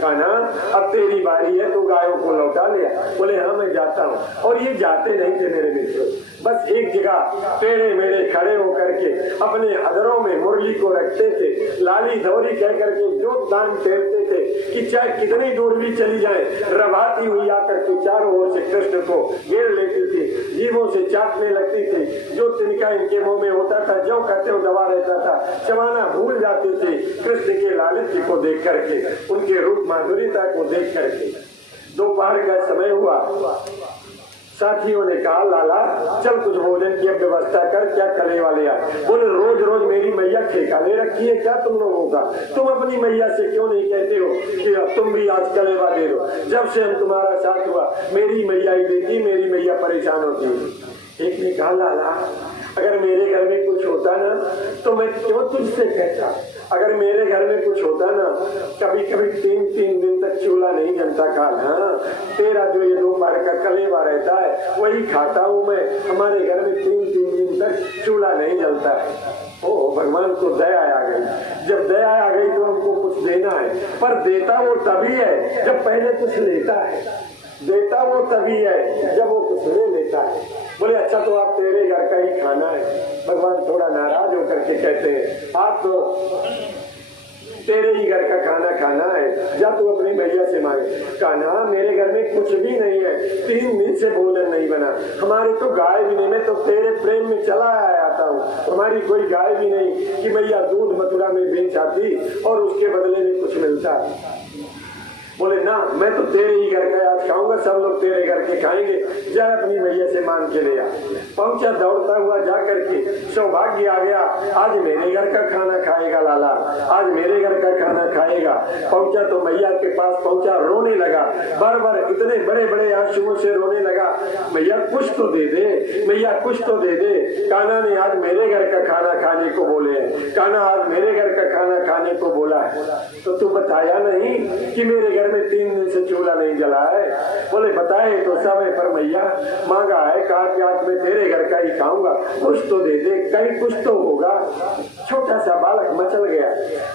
कान्हा अब तेरी बारी है, तो गायों को लौटा लिया। बोले हाँ मैं जाता हूँ। और ये जाते नहीं थे मेरे मित्र, बस एक जगह टेढ़े मेढ़े खड़े होकर के अपने अधरों में मुरली को रखते थे, लाली धौरी कह करके जो दान फेरते थे कि चाहे कितनी दूर भी चली जाए, रवाती हुई आकर के चारों ओर से कृष्ण को घेर लेती थी, जीवों से चाटने लगती थी, जो तिनका इनके मुंह में होता था जो कहते हो दबा रहता था, चबाना भूल जाते थे कृष्ण के लालित्य को देख करके, उनके रूप माधुर्यता को देख करके। दोपहर का समय हुआ, साथियों ने कहा लाला चल कुछ भोजन की व्यवस्था कर, क्या कले वाले आए। बोले रोज रोज मेरी मैया ठेका ले रखी है क्या तुम लोगों का, तुम अपनी मैया से क्यों नहीं कहते हो कि अब तुम भी आज कलेवा दे दो। जब से हम तुम्हारा साथ हुआ मेरी मैया ही देती, मेरी मैया परेशान होती है। एक ने कहा लाला अगर मेरे घर में कुछ होता ना तो मैं क्यों तुझसे कहता, अगर मेरे घर में कुछ होता ना कभी कभी 3-3 दिन तक चूल्हा नहीं जलता काल। हाँ तेरा जो ये दोपहर का कलेवा रहता है वही खाता हूँ मैं, हमारे घर में 3-3 दिन तक चूल्हा नहीं जलता है। ओ भगवान को दया आ गई, जब दया आ गई तो हमको कुछ देना है, पर देता वो तभी है जब पहले कुछ लेता है, देता वो तभी है जब वो कुछ ले लेता है। बोले अच्छा तो आप तेरे घर का ही खाना है। भगवान थोड़ा नाराज होकर के कहते हैं आप तो तेरे ही घर का खाना खाना है, जा तू अपनी मैया से मांगे। कहना मेरे घर में कुछ भी नहीं है, 3 दिन से भोजन नहीं बना, हमारे तो गाय भी नहीं, मैं तो तेरे प्रेम में चला आता हूँ, हमारी कोई गाय भी नहीं कि मैया दूध मथुरा में बेच आती और उसके बदले में कुछ मिलता। बोले ना मैं तो तेरे ही घर का आज खाऊंगा, सब लोग तेरे घर के खाएंगे, जा अपनी मैया से मांग के ले आ। पहुंचा दौड़ता हुआ जा करके, सौभाग्य आ गया आज मेरे घर का खाना खाएगा लाला, आज मेरे घर का खाना खाएगा। पहुंचा तो मैया के पास पहुंचा, रोने लगा, बार बार इतने बड़े बड़े आंसुओं से रोने लगा, मैया कुछ तो दे दे, मैया कुछ तो दे दे। कान्हा ने आज मेरे घर का खाना खाने को बोले हैं, कान्हा आज मेरे घर का खाना खाने को बोला है, तो तू बताया नहीं कि मेरे घर में 3 दिन से चूल्हा नहीं जला है। बोले बताए तो सब है, पर मैया मांगा है, कहा कि आज मैं तेरे घर का ही खाऊंगा, कुछ तो दे दे, कहीं कुछ तो होगा। छोटा सा बालक मचल गया।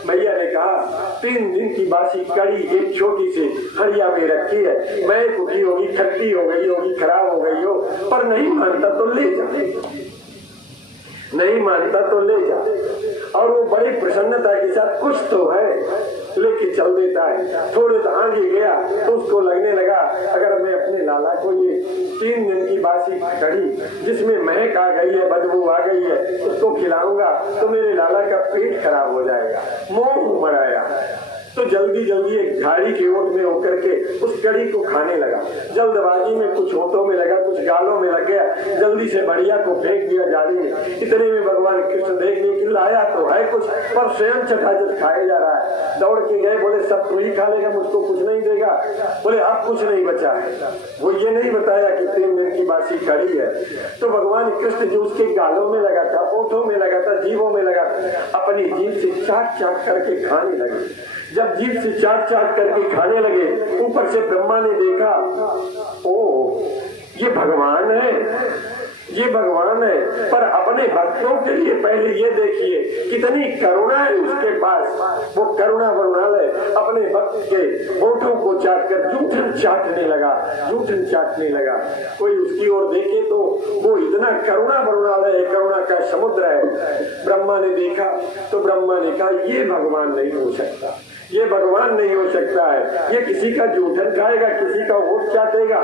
मैया ने कहा 3 दिन की बासी कड़ी एक छोटी सी हरिया में रखी है, मैं कुटी होगी, खट्टी हो गई होगी, खराब हो गई हो, पर नहीं मानता तो ले जा, नहीं मानता तो ले जा। और वो बड़ी प्रसन्नता के साथ कुछ तो है लेके चल देता है। थोड़े तो आगे गया तो उसको लगने लगा अगर मैं अपने लाला को ये 3 दिन की बासी कड़ी जिसमें महक आ गई है, बदबू आ गई है, उसको खिलाऊंगा तो मेरे लाला का पेट खराब हो जाएगा। मोह मराया तो जल्दी जल्दी एक झाड़ी की ओट में होकर के उस कड़ी को खाने लगा। जल्दबाजी में कुछ होठों में लगा, कुछ गालों में लग गया, जल्दी से बढ़िया को फेंक दिया झाड़ी में। इतने में भगवान कृष्ण देखने के लाया तो है कुछ, पर स्वयं चटाचट खाए जा रहा है। दौड़ के गए, बोले सब तू ही खा लेगा, मुझको कुछ नहीं देगा। बोले अब कुछ नहीं बचा है। वो ये नहीं बताया कि 3 दिन की बासी कड़ी है। तो भगवान कृष्ण जो उसके गालों में लगा था, ओठों में लगा था, जीवों में लगा था, अपनी जीभ से चाट चाट करके खाने लगे। जब जीभ से चाट चाट करके खाने लगे, ऊपर से ब्रह्मा ने देखा, ओ ये भगवान है, ये भगवान है। पर अपने भक्तों के लिए पहले ये देखिए कितनी करुणा है उसके पास। वो करुणा वरुणालय अपने भक्त के होठों को चाट कर जूठन चाटने लगा, जूठन चाटने लगा। कोई उसकी ओर देखे तो वो इतना करुणा वरुणालय है, करुणा का समुद्र है। ब्रह्मा ने देखा तो ब्रह्मा ने कहा ये भगवान नहीं हो सकता, ये भगवान नहीं हो सकता है, ये किसी का जूठन खाएगा, किसी का होठ चाटेगा।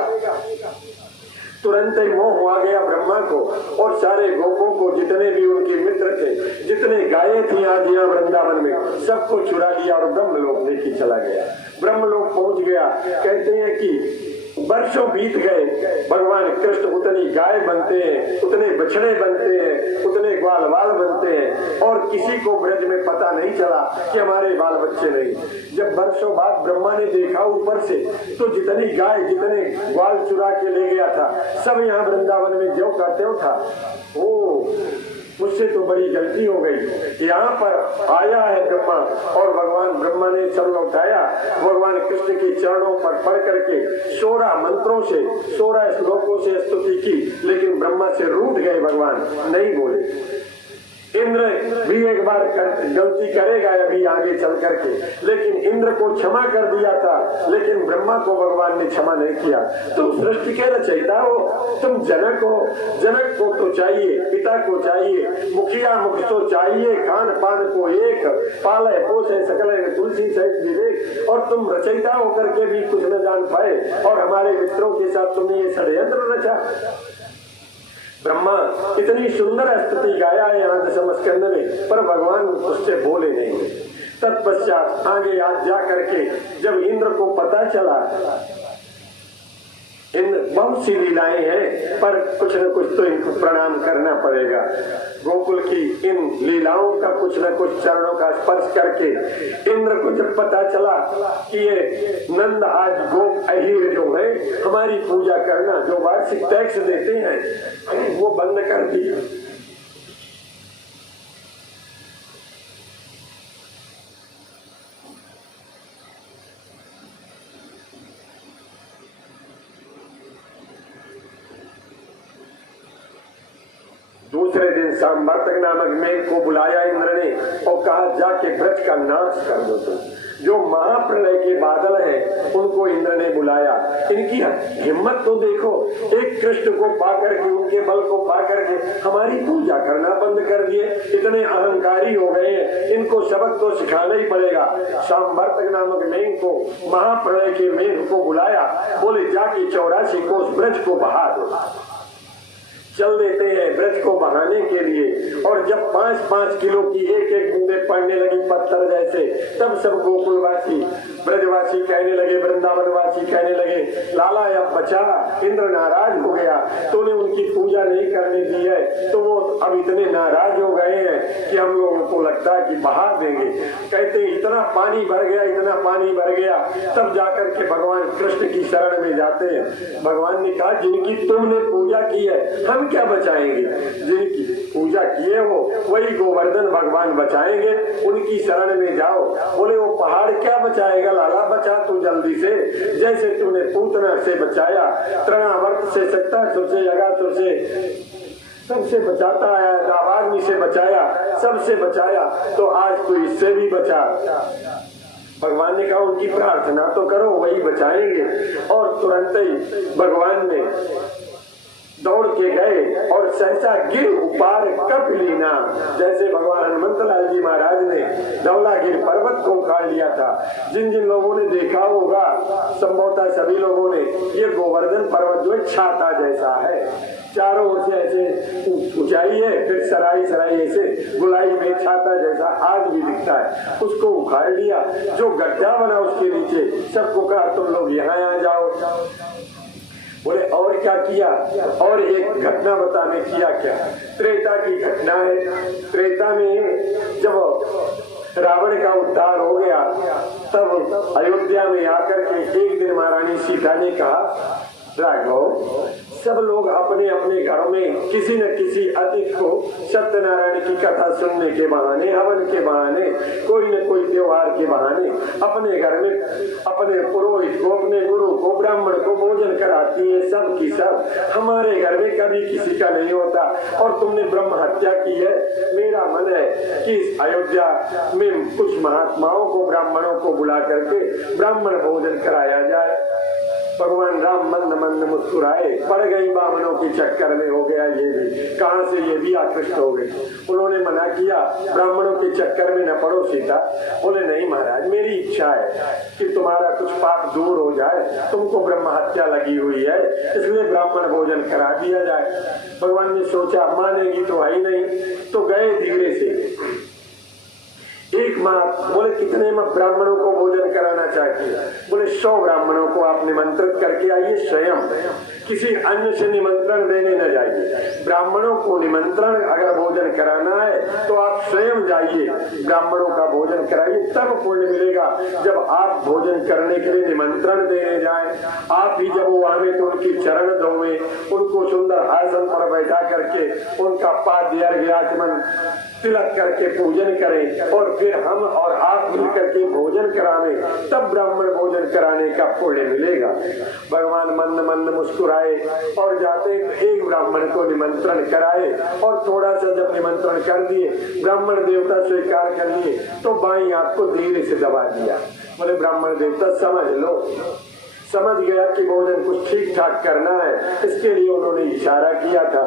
तुरंत ही मोह आ गया ब्रह्मा को और सारे गोपों को, जितने भी उनके मित्र थे, जितने गायें थी आज यहाँ वृंदावन में, सबको चुरा लिया और ब्रह्मलोक लेके चला गया। ब्रह्मलोक पहुंच गया। कहते हैं कि वर्षों बीत गए, भगवान कृष्ण उतनी गाय बनते हैं, उतने बछड़े बनते हैं, उतने ग्वाल बाल बनते हैं और किसी को ब्रज में पता नहीं चला कि हमारे बाल बच्चे नहीं। जब वर्षों बाद ब्रह्मा ने देखा ऊपर से तो जितनी गाय, जितने ग्वाल चुरा के ले गया था, सब यहाँ वृंदावन में ज्यों का त्यों था। ओ मुझसे तो बड़ी गलती हो गई। यहाँ पर आया है ब्रह्मा और भगवान ब्रह्मा ने सब लौटाया। भगवान कृष्ण के चरणों पर पढ़ करके 16 मंत्रों से, 16 श्लोकों से स्तुति की, लेकिन ब्रह्मा से रूठ गए, भगवान नहीं बोले। इंद्र भी एक बार गलती करेगा अभी आगे चल करके, लेकिन इंद्र को क्षमा कर दिया था, लेकिन ब्रह्मा को भगवान ने क्षमा नहीं किया। तुम सृष्टि के रचयिता हो, तुम जनक हो, जनक को तो चाहिए, पिता को चाहिए, मुखिया मुख तो चाहिए, खान पान को एक, पाले पोसे सकल तुलसी सहित विवेक, और तुम रचयिता होकर के भी कुछ न जान पाए और हमारे मित्रों के साथ तुमने ये षड्यंत्र रचा। ब्रह्मा इतनी सुंदर स्तुति गाया है यहाँ दशम स्कंद में, पर भगवान उससे बोले नहीं। तत्पश्चात आगे जा करके जब इंद्र को पता चला, इन बहुत सी लीलाएं हैं, पर कुछ न कुछ तो इनको प्रणाम करना पड़ेगा। गोकुल की इन लीलाओं का कुछ न कुछ चरणों का स्पर्श करके इंद्र को जब पता चला कि ये नंद आज गोप अहीर जो है हमारी पूजा करना, जो वार्षिक टैक्स देते हैं, वो बंद कर दिया। दूसरे दिन सांवर्तक नामक मेघ को बुलाया इंद्र ने और कहा जाके ब्रज का नाश कर दो। तुम जो महाप्रलय के बादल हैं उनको इंद्र ने बुलाया। इनकी हिम्मत तो देखो, एक कृष्ण को पाकर के, उनके बल को पाकर के हमारी पूजा करना बंद कर दिए। इतने अहंकारी हो गए हैं, इनको सबक तो सिखाना ही पड़ेगा। सांवर्तक नामक मेघ को, महाप्रलय के मेघ को बुलाया, बोले जाके 84 कोस ब्रज को बहा दो। चल देते हैं ब्रज को बहाने के लिए, और जब 5-5 किलो की एक बूंदे पड़ने लगी पत्थर जैसे, तब सब गोकुलवासी ब्रजवासी कहने लगे, वृंदावनवासी कहने लगे, लाला अब बचा। इंद्र नाराज हो गया, तूने उनकी पूजा नहीं करने दी है, तो वो अब इतने नाराज हो गए हैं कि हम लोगों को लगता है कि बहा देंगे। कहते इतना पानी भर गया, इतना पानी भर गया। तब जाकर के भगवान कृष्ण की शरण में जाते हैं। भगवान ने कहा जिनकी तुमने पूजा की है हम क्या बचाएंगे, जिनकी पूजा किए हो वही गोवर्धन भगवान बचाएंगे, उनकी शरण में जाओ। बोले वो पहाड़ क्या बचाएगा लाला, बचा तू जल्दी से, जैसे तूने पूतना से बचाया, तृणावर्त से, सत्तासुर से, अगासुर से, सबसे बचाता है, नावाग्नि से बचाया, सबसे बचाया, तो आज तू इससे भी बचा। भगवान ने कहा उनकी प्रार्थना तो करो, वही बचाएंगे। और तुरंत ही भगवान ने दौड़ के गए और सहसा गिर उपार कपिली नाम, जैसे भगवान हनुमंत लाल जी महाराज ने धौलागिर पर्वत को उखाड़ लिया था। जिन जिन लोगों ने देखा होगा, संभवतः सभी लोगों ने, ये गोवर्धन पर्वत जो छाता जैसा है, चारों ओर से ऐसे ऊंचाई है, फिर सराई सराई ऐसे गुलाई में छाता जैसा आज भी दिखता है, उसको उखाड़ लिया। जो गड्ढा बना उसके नीचे सबको कहा तुम लोग यहाँ आ जाओ। बोले और क्या किया, और एक घटना बताने किया क्या, त्रेता की घटना है। त्रेता में जब रावण का उद्धार हो गया, तब अयोध्या में आकर के एक दिन महारानी सीता ने कहा, राघव सब लोग अपने अपने घरों में किसी न किसी अतिथि को सत्यनारायण की कथा सुनने के बहाने, हवन के बहाने, कोई न कोई त्योहार के बहाने अपने घर में अपने पुरोहित को, अपने गुरु को, ब्राह्मण को भोजन कराती है। सब की सब हमारे घर में कभी किसी का नहीं होता, और तुमने ब्रह्म हत्या की है। मेरा मन है कि अयोध्या में कुछ महात्माओं को, ब्राह्मणों को बुला करके ब्राह्मण भोजन कराया जाए। भगवान राम मंद मंद मुस्कुराए, पड़ गई बामनों के चक्कर में, हो गया ये भी, कहां से ये भी आकृष्ट हो गई। उन्होंने मना किया, ब्राह्मणों के चक्कर में न पड़ो सीता। बोले नहीं महाराज, मेरी इच्छा है कि तुम्हारा कुछ पाप दूर हो जाए, तुमको ब्रह्म हत्या लगी हुई है, इसलिए ब्राह्मण भोजन करा दिया जाए। भगवान ने सोचा मानेगी तो है ही नहीं, तो गए धीरे से। एक माँ बोले कितने ब्राह्मणों को भोजन कराना चाहती है। बोले 100 ब्राह्मणों को आप निमंत्रित करके आइए, स्वयं किसी अन्य से निमंत्रण देने न जाइए। ब्राह्मणों को निमंत्रण अगर भोजन कराना है तो आप स्वयं जाइए, ब्राह्मणों का भोजन कराइए, तब पुण्य मिलेगा। जब आप भोजन करने के लिए निमंत्रण देने जाए, आप भी जब वो आवे तो उनकी चरण धोवे, उनको सुंदर आसन पर बैठा करके उनका पाद्य अर्घ्याचमन तिलक करके पूजन करें, और फिर हम और आप मिलकर के भोजन करावें, तब ब्राह्मण भोजन कराने का पुण्य मिलेगा। भगवान मंद मंद मुस्कुराए और जाते एक ब्राह्मण को निमंत्रण कराए, और थोड़ा सा जब निमंत्रण कर दिए, ब्राह्मण देव देवता स्वीकार कर लिए तो बाई आंख को धीरे से दबा दिया। बोले ब्राह्मण देवता समझ लो। समझ गया कि भोजन कुछ ठीक ठाक करना है, इसके लिए उन्होंने इशारा किया था।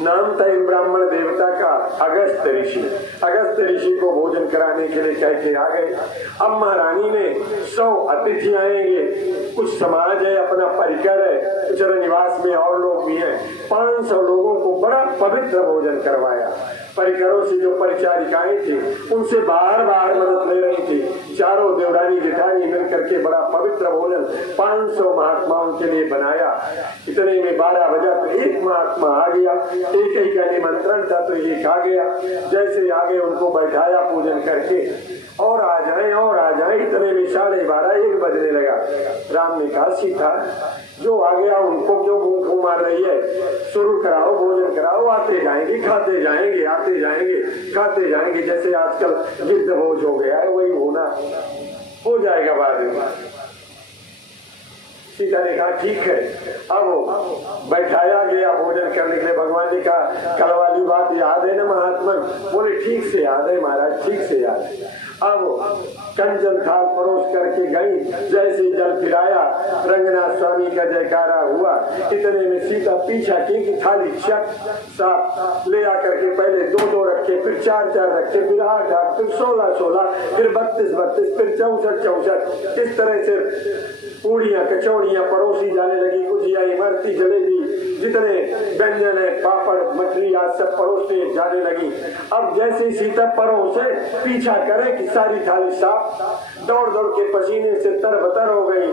नाम था इन ब्राह्मण देवता का अगस्त ऋषि। अगस्त ऋषि को भोजन कराने के लिए कह के आ गए। अब महारानी ने 100 अतिथि आएंगे, कुछ समाज है, अपना परिकर है, कुछ निवास में और लोग भी हैं। 500 लोगों को बड़ा पवित्र भोजन करवाया। परिकरों से जो परिचारिकाएं थी उनसे बार बार मदद ले रही थी। चारों देवरानी जेठानी मिलकर के बड़ा पवित्र भोजन 500 महात्माओं के लिए बनाया। इतने में 12 बजा तो एक महात्मा आ गया। एक ही का निमंत्रण था तो एक आ गया। जैसे आगे उनको बैठाया पूजन करके, और आ जाए। इतने में 12:30 1 बजने लगा। राम ने कहा सीता जो आ गया उनको क्यों भूख मार रही है, शुरू कराओ, भोजन कराओ, आते जाएंगे खाते जाएंगे, आते जाएंगे खाते जाएंगे। जैसे आजकल गिद्ध भोज हो गया है वही होना हो जाएगा बाद में। सीता ने कहा ठीक है। अब बैठाया गया भोजन करने के लिए। भगवान ने कहा कल वाली बात याद है ना महात्मा? बोले ठीक से याद है महाराज, ठीक से याद है। अब कंचन थाल परोस करके गई, जैसे जल पिलाया, रंगनाथ स्वामी का जयकारा हुआ। इतने में सीता पीछा की थाली साफ ले आकर के पहले 2-2 रखे, फिर 4-4 रखे, फिर 8-8, फिर 16-16, फिर 32-32, फिर 64-64। इस तरह से पूड़ियाँ कचौड़ियाँ परोसी जाने लगी। गुजिया, इमरती, जलेबी, जितने व्यंजन है, पापड़, मछली आज सब परोसने जाने लगी। अब जैसे सीता परोसे पीछा करे कि सारी थाली साफ, दौड़ दौड़ के पसीने से तरबतर हो गई।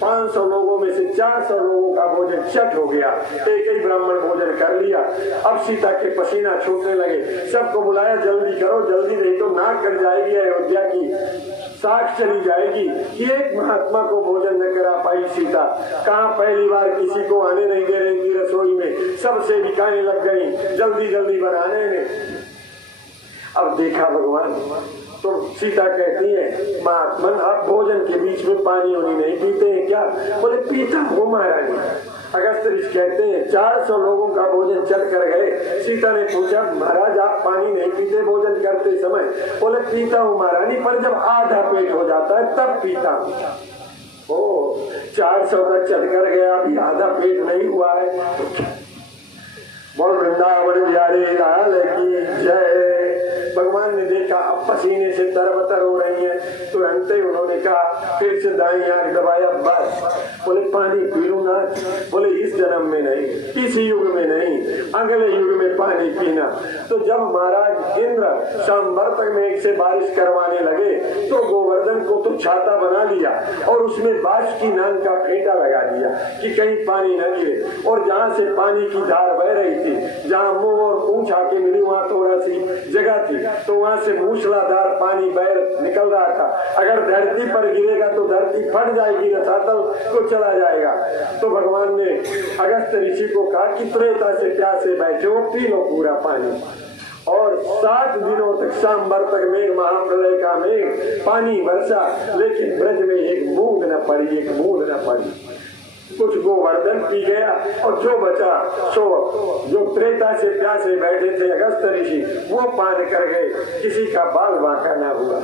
500 लोगों में से 400 लोगों का भोजन चट हो गया। एक ही ब्राह्मण भोजन कर लिया। अब सीता के पसीना छूटने लगे। सबको बुलाया जल्दी करो, जल्दी नहीं तो नाक कट जाएगी, अयोध्या की साख चली जाएगी। एक महात्मा को भोजन न करा पाई सीता। कहाँ पहली बार किसी को आने नहीं दे रही थी रसोई में, सबसे बिकाने लग गई जल्दी जल्दी बनाने में। अब देखा भगवान तो सीता कहती है महात्मन आप भोजन के बीच में पानी वानी नहीं पीते हैं क्या? बोले पीता हूँ महारानी। अगस्त ऋषि कहते हैं 400 लोगों का भोजन चल कर गए। सीता ने पूछा महाराज आप पानी नहीं पीते भोजन करते समय? बोले पीता हूँ महारानी, पर जब आधा पेट हो जाता है तब पीता हूँ। ओ 400 का चल कर गया, अभी आधा पेट नहीं हुआ है। बोल वृंदावन बिहारी लाल की जय। भगवान ने देखा अब पसीने से तरबतर हो रही है, तुरंत ही उन्होंने कहा, फिर से दाईं आंख दबाया, बस। बोले पानी पी लूं ना? बोले इस जन्म में नहीं, इस युग में नहीं, अगले युग में पानी पीना। तो जब महाराज इंद्र संवर्तक में से बारिश करवाने लगे तो गोवर्धन को तो छाता बना लिया और उसमें बांस की नांग का फेंटा लगा दिया कि कहीं पानी न गिरे। और जहाँ से पानी की धार बह रही थी, जहाँ मुंह और पूंछ आके मिली वहाँ थोड़ा सी जगह थी, तो वहां से मूसलाधार पानी बह निकल रहा था। अगर धरती पर गिरेगा तो धरती फट जाएगी, रसातल को चला जाएगा। तो भगवान ने अगस्त ऋषि को कहा कि त्रेता से प्यासे बैठे हो, पी लो पूरा पानी। और 7 दिनों तक सांवर्तक मेघ, महाप्रलय का मेघ पानी बरसा, लेकिन ब्रज में एक बूंद न पड़ी, एक बूंद न पड़ी। कुछ गोवर्धन पी गया और जो बचा सो जो त्रेता से प्यासे बैठे थे अगस्त ऋषि वो पान कर गए, किसी का बाल बांका ना हुआ।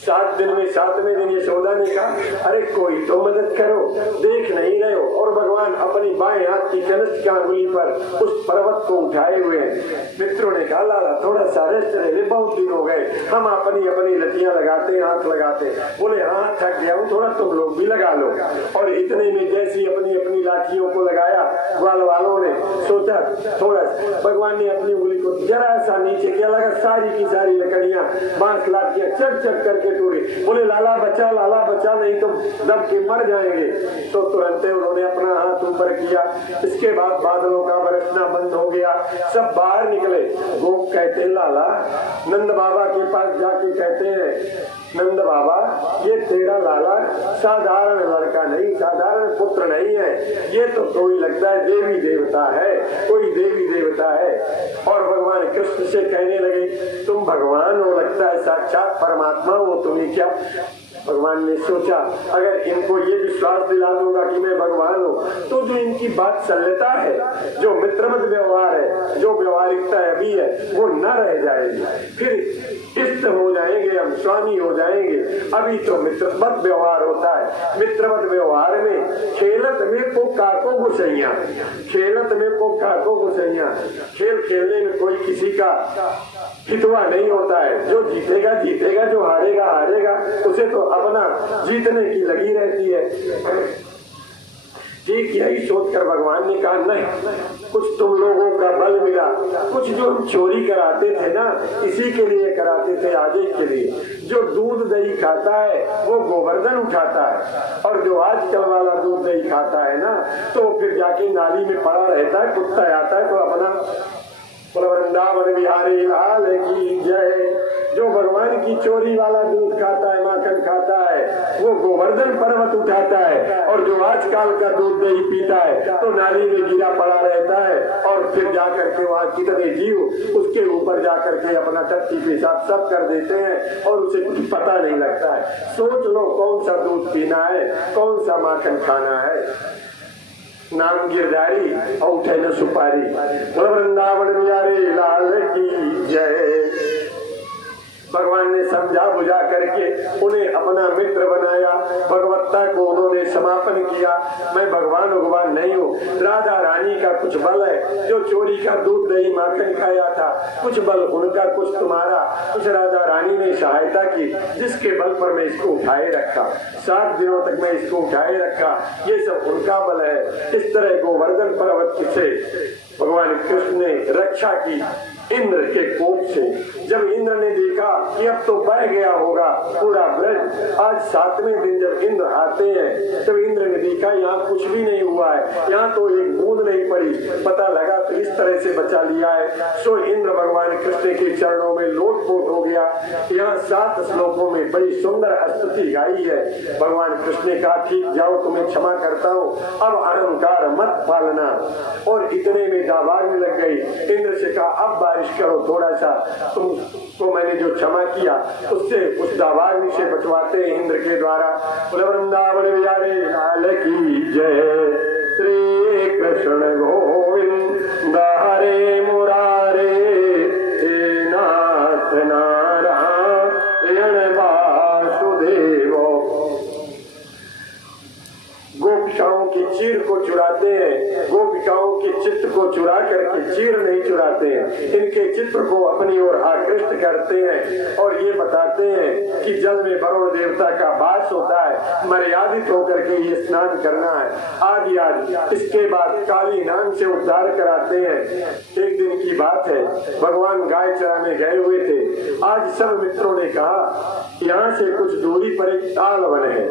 7 दिन में 7वें दिन यशोदा ने कहा अरे कोई तो मदद करो, देख नहीं रहे हो। और भगवान अपनी बाएं हाथ की कनिष्ठ अंगुली पर उस पर्वत को उठाए हुए हैं। मित्रों ने कहा लाला थोड़ा सा रेस्ट ले ले, बहुत दिन हो गए, हम अपनी अपनी लतियां लगाते, हाथ लगाते। बोले हाँ थक गया हूँ, थोड़ा तुम लोग भी लगा लो। और इतने में जैसी अपनी अपनी लाठियों को लगाया, ग्वाल वालों ने सोचा थोड़ा, भगवान ने अपनी उंगली को जरा सा नीचे किया, लगा सारी की सारी लकड़ियां बांस लाठियां चट चट करके टूटी। बोले लाला बचा नहीं तो दब के मर जाएंगे। तो तुरंत उन्होंने अपना हाथ ऊपर किया। इसके बाद बादलों का बरसना बंद हो गया, सब बाहर निकले। गोप कहते लाला, नंद बाबा के पास जाके कहते हैं नंद बाबा ये तेरा लाला साधारण लड़का नहीं, साधारण पुत्र नहीं है, ये तो कोई लगता है देवी देवता है, कोई देवी देवता है। और भगवान कृष्ण से कहने लगे तुम भगवान हो, लगता है साक्षात परमात्मा हो, तुम्हें क्या भगवान ने सोचा अगर इनको ये विश्वास दिला दूंगा कि मैं भगवान हूँ तो जो इनकी बात सरलता है, जो मित्रवत व्यवहार है, जो व्यवहारिकता अभी है वो न रह जाएगी। फिर इष्ट हो जाएंगे, हम स्वामी हो जाएंगे। अभी तो मित्रवत व्यवहार होता है। मित्रवत व्यवहार में खेलत में को काको गुसैया, खेलत में को काको गुसैया, खेल खेलने में कोई किसी का हितवा नहीं होता है। जो जीतेगा जीतेगा, जो हारेगा हारेगा, उसे तो अपना जीतने की लगी रहती है। ठीक यही सोचकर भगवान ने कहा नहीं, कुछ तुम लोगों का बल मिला, कुछ जो हम चोरी कराते थे ना इसी के लिए कराते थे, आगे के लिए। जो दूध दही खाता है वो गोवर्धन उठाता है, और जो आजकल वाला दूध दही खाता है ना तो फिर जाके नाली में पड़ा रहता है, कुत्ता आता है तो अपना वृंदावन बिहारी लाल की जय। जो भगवान की चोरी वाला दूध खाता है, माखन खाता है, वो गोवर्धन पर्वत उठाता है, और जो आजकल का दूध दही पीता है तो नाली में गिरा पड़ा रहता है, और फिर जाकर के वहाँ कितने जीव उसके ऊपर जाकर के अपना टट्टी पेशाब सब कर देते हैं और उसे कुछ पता नहीं लगता है। सोच लो कौन सा दूध पीना है, कौन सा माखन खाना है। नाम गिरधारी और उठे न सुपारी। वृंदावन बिहारी लाल की जय। भगवान ने समझा बुझा करके उन्हें अपना मित्र बनाया। भगवत्ता को उन्होंने समापन किया। मैं भगवान भगवान नहीं हूँ, राधा रानी का कुछ बल है। जो चोरी का दूध दही माखन खाया था, कुछ बल उनका कुछ तुम्हारा। कुछ राधा रानी ने सहायता की, जिसके बल पर मैं इसको उठाए रखा, 7 दिनों तक मैं इसको उठाए रखा, ये सब उनका बल है। इस तरह गोवर्धन पर्वत से भगवान कृष्ण ने रक्षा की इंद्र के कोप से। जब इंद्र ने देखा कि अब तो बह गया होगा पूरा ब्रज, आज 7वें दिन जब इंद्र आते हैं तब इंद्र ने देखा यहाँ कुछ भी नहीं हुआ है, यहाँ तो एक बूंद नहीं पड़ी। पता लगा तो इस तरह से बचा लिया है। सो इंद्र भगवान कृष्ण के चरणों में लोटपोट हो गया। यहाँ 7 श्लोकों में बड़ी सुंदर स्तुति गाई है। भगवान कृष्ण ने कहा ठीक जाओ, तुम्हें क्षमा करता हूँ, अब अहंकार मत पालना। और इतने में दाबागने लग गई। इंद्र से कहा अब बारिश करो थोड़ा सा, तुमको मैंने जो क्षमा किया उससे उस दाबाग्नि से बचवाते इंद्र के द्वारा। वृंदावन बिहारी लाल की जय। श्री कृष्ण गोविंद हरे मुरारे, नाथ नारायण वासुदेव। गोपिकाओं की चीर को चुराते हैं, गोपिकाओं के चित्त को चुरा करके चीर नहीं चुराते हैं, इनके चित्र को अपनी ओर आकृष्ट करते हैं और ये बताते हैं कि जल में वरुण देवता का वास होता है, मर्यादित होकर के ये स्नान करना है आदि आदि। इसके बाद काली नाम से उद्धार कराते हैं। एक दिन की बात है, भगवान गाय चराने गए हुए थे। आज सब मित्रों ने कहा यहाँ से कुछ दूरी पर एक ताल वन है,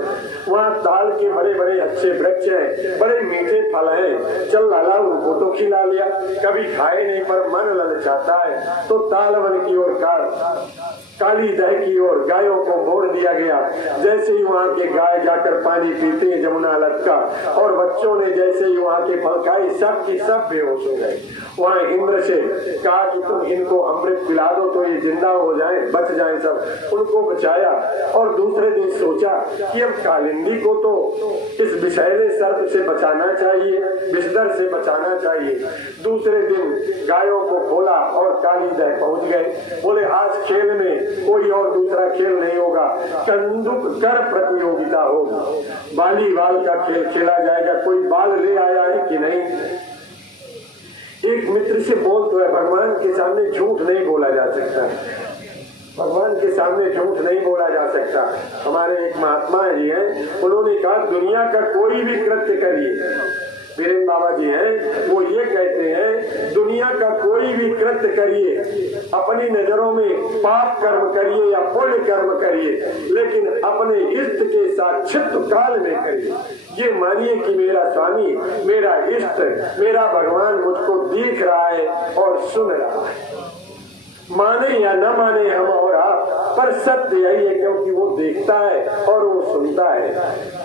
वहाँ ताल के बड़े बड़े अच्छे वृक्ष हैं, बड़े मीठे फल हैं, चल लाला उनको तो खिला लिया। कभी खाए नहीं पर मन ललचाता है तो तालवन की ओर काली दह की ओर गायों को मोड़ दिया गया। जैसे ही वहाँ के गाय जाकर पानी पीते हैं जमुना लत का, और बच्चों ने जैसे ही वहाँ के फल खाए सब की सब बेहोश हो गए। वहाँ इंद्र से कहा कि तुम इनको अमृत पिला दो तो ये जिंदा हो जाए, बच जाए सब। उनको बचाया और दूसरे दिन सोचा कि अब कालिंदी को तो इस विषैले सर्प से बचाना चाहिए, विषधर से बचाना चाहिए। दूसरे दिन गायों को खोला और काली दह पहुंच गए। बोले आज खेल में कोई और दूसरा खेल नहीं होगा, कंदुक कर प्रतियोगिता होगी, बाली बाल का खेल खेला जाएगा। कोई बाल ले आया है कि नहीं? एक मित्र से बोल तो है, भगवान के सामने झूठ नहीं बोला जा सकता, भगवान के सामने झूठ नहीं बोला जा सकता। हमारे एक महात्मा जी हैं, उन्होंने कहा दुनिया का कोई भी कृत्य करिए, वीरेंद्र बाबा जी हैं, वो ये कहते हैं दुनिया का कोई भी कृत्य करिए, अपनी नजरों में पाप कर्म करिए या पुण्य कर्म करिए, लेकिन अपने इष्ट के साथ चित्त काल में करिए। ये मानिए कि मेरा स्वामी, मेरा इष्ट, मेरा भगवान मुझको देख रहा है और सुन रहा है। माने या न माने हम और आप, पर सत्य यही है क्योंकि वो देखता है और वो सुनता है,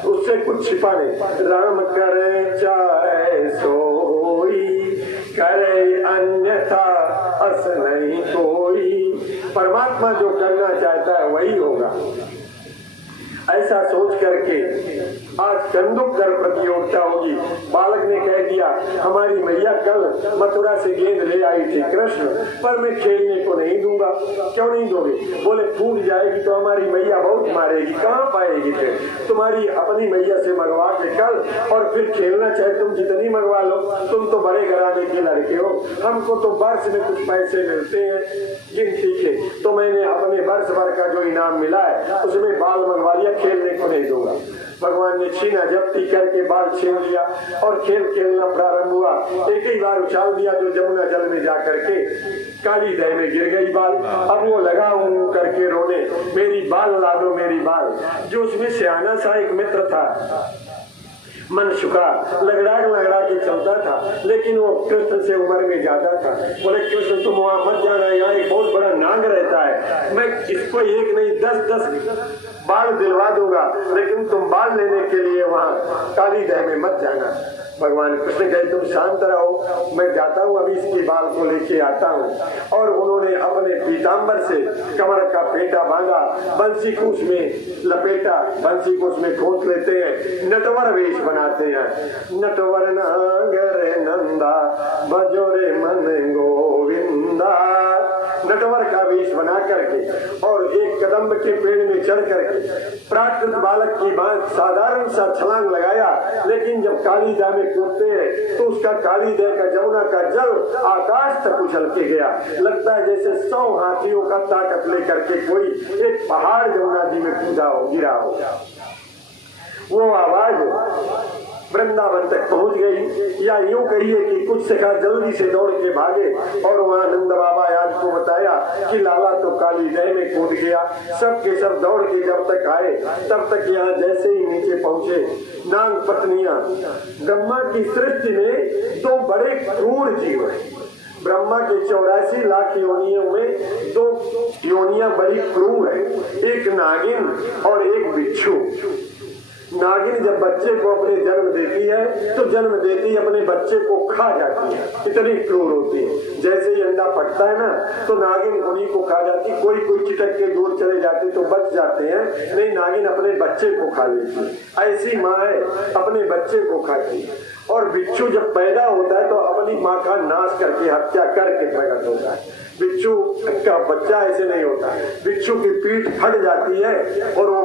उससे कुछ छिपा नहीं। राम करे चाहे सोई, करे अन्यथा अस नहीं कोई। परमात्मा जो करना चाहता है वही होगा। ऐसा सोच करके आज कंदुककर प्रतियोगिता होगी। बालक ने कह दिया हमारी मैया कल मथुरा से गेंद ले आई थी कृष्ण, पर मैं खेलने को नहीं दूंगा। क्यों नहीं दोगे? बोले फूट जाएगी तो हमारी मैया बहुत मारेगी, कहाँ पाएगी फिर? तुम्हारी अपनी मैया से मंगवा के कल और फिर खेलना चाहे तुम जितनी मंगवा लो, तुम तो बड़े घराने के लड़के हो, हमको तो वर्ष में कुछ पैसे मिलते हैं गिनती के, तो मैंने अपने वर्ष भर का जो इनाम मिला है उसमें बाल मंगवा लिया, खेलने को नहीं दूंगा। भगवान ने छीना जब्ती करके बाल छीन लिया और खेल खेलना प्रारंभ हुआ। एक ही बार उछाल दिया जो जमुना जल में जा करके काली दह में गिर गई बाल। अब वो लगा करके रोने, मेरी बाल ला दो मेरी बाल। जो उसमें सियाना सा एक मित्र था, मन शुका लगड़ा के चलता था, लेकिन वो कृष्ण से उम्र में ज्यादा था। बोले कृष्ण तुम वहां मत जाना, यहाँ एक बहुत बड़ा नांग रहता है, मैं इसको एक नहीं 10 बाल दिलवा दूंगा, लेकिन तुम बाल लेने के लिए वहां काली दह में मत जाना। भगवान कृष्ण कहे तुम शांत रहो, मैं जाता हूँ अभी इसके बाल को लेके आता हूँ। और उन्होंने अपने पीताम्बर से कमर का पेटा बांधा, बंसी को उसमें लपेटा, बंसी को उसमें खोस लेते हैं, नटवर वेश बनाते हैं। नटवर नागर नंदा बजोरे मन गोविंदा, नटवर का वेश बना करके और एक कदम्ब के पेड़ में चढ़ करके प्राकृत बालक की बात साधारण सा छलांग लगाया, लेकिन जब काली दह में कूदते हैं तो उसका काली दह का जमुना का जल आकाश तक उछल के गया। लगता है जैसे 100 हाथियों का ताकत लेकर के कोई एक पहाड़ जमुना जी में कूदा हो, गिरा हो। वो आवाज वृंदावन तक पहुंच गई, या यूं कहिए कि कुछ सखा जल्दी से दौड़ के भागे और वहां नंद बाबा याद को बताया कि लाला तो काली दह में कूद गया। सब के सब दौड़ के जब तक आए तब तक यहाँ जैसे ही नीचे पहुंचे, नाग पत्नियां ब्रह्मा की सृष्टि में 2 बड़े क्रूर जीव है। ब्रह्मा के 84 लाख योनियों में 2 योनियां बड़ी क्रूर है, एक नागिन और एक बिच्छू। नागिन जब बच्चे को अपने जन्म देती है तो जन्म देती ही अपने बच्चे को खा जाती है, इतनी क्रूर होती है। जैसे ही अंडा फटता है ना तो नागिन उन्हीं को खा जाती। कोई चिटक के दूर चले जाते तो बच जाते हैं, नहीं नागिन अपने बच्चे को खा लेती है। ऐसी माँ है, अपने बच्चे को खाती है। और बिच्छू जब पैदा होता है तो अपनी माँ का नाश करके हत्या करके प्रकट होता है। बिच्छू का बच्चा ऐसे नहीं होता, बिच्छू की पीठ फट जाती है और वो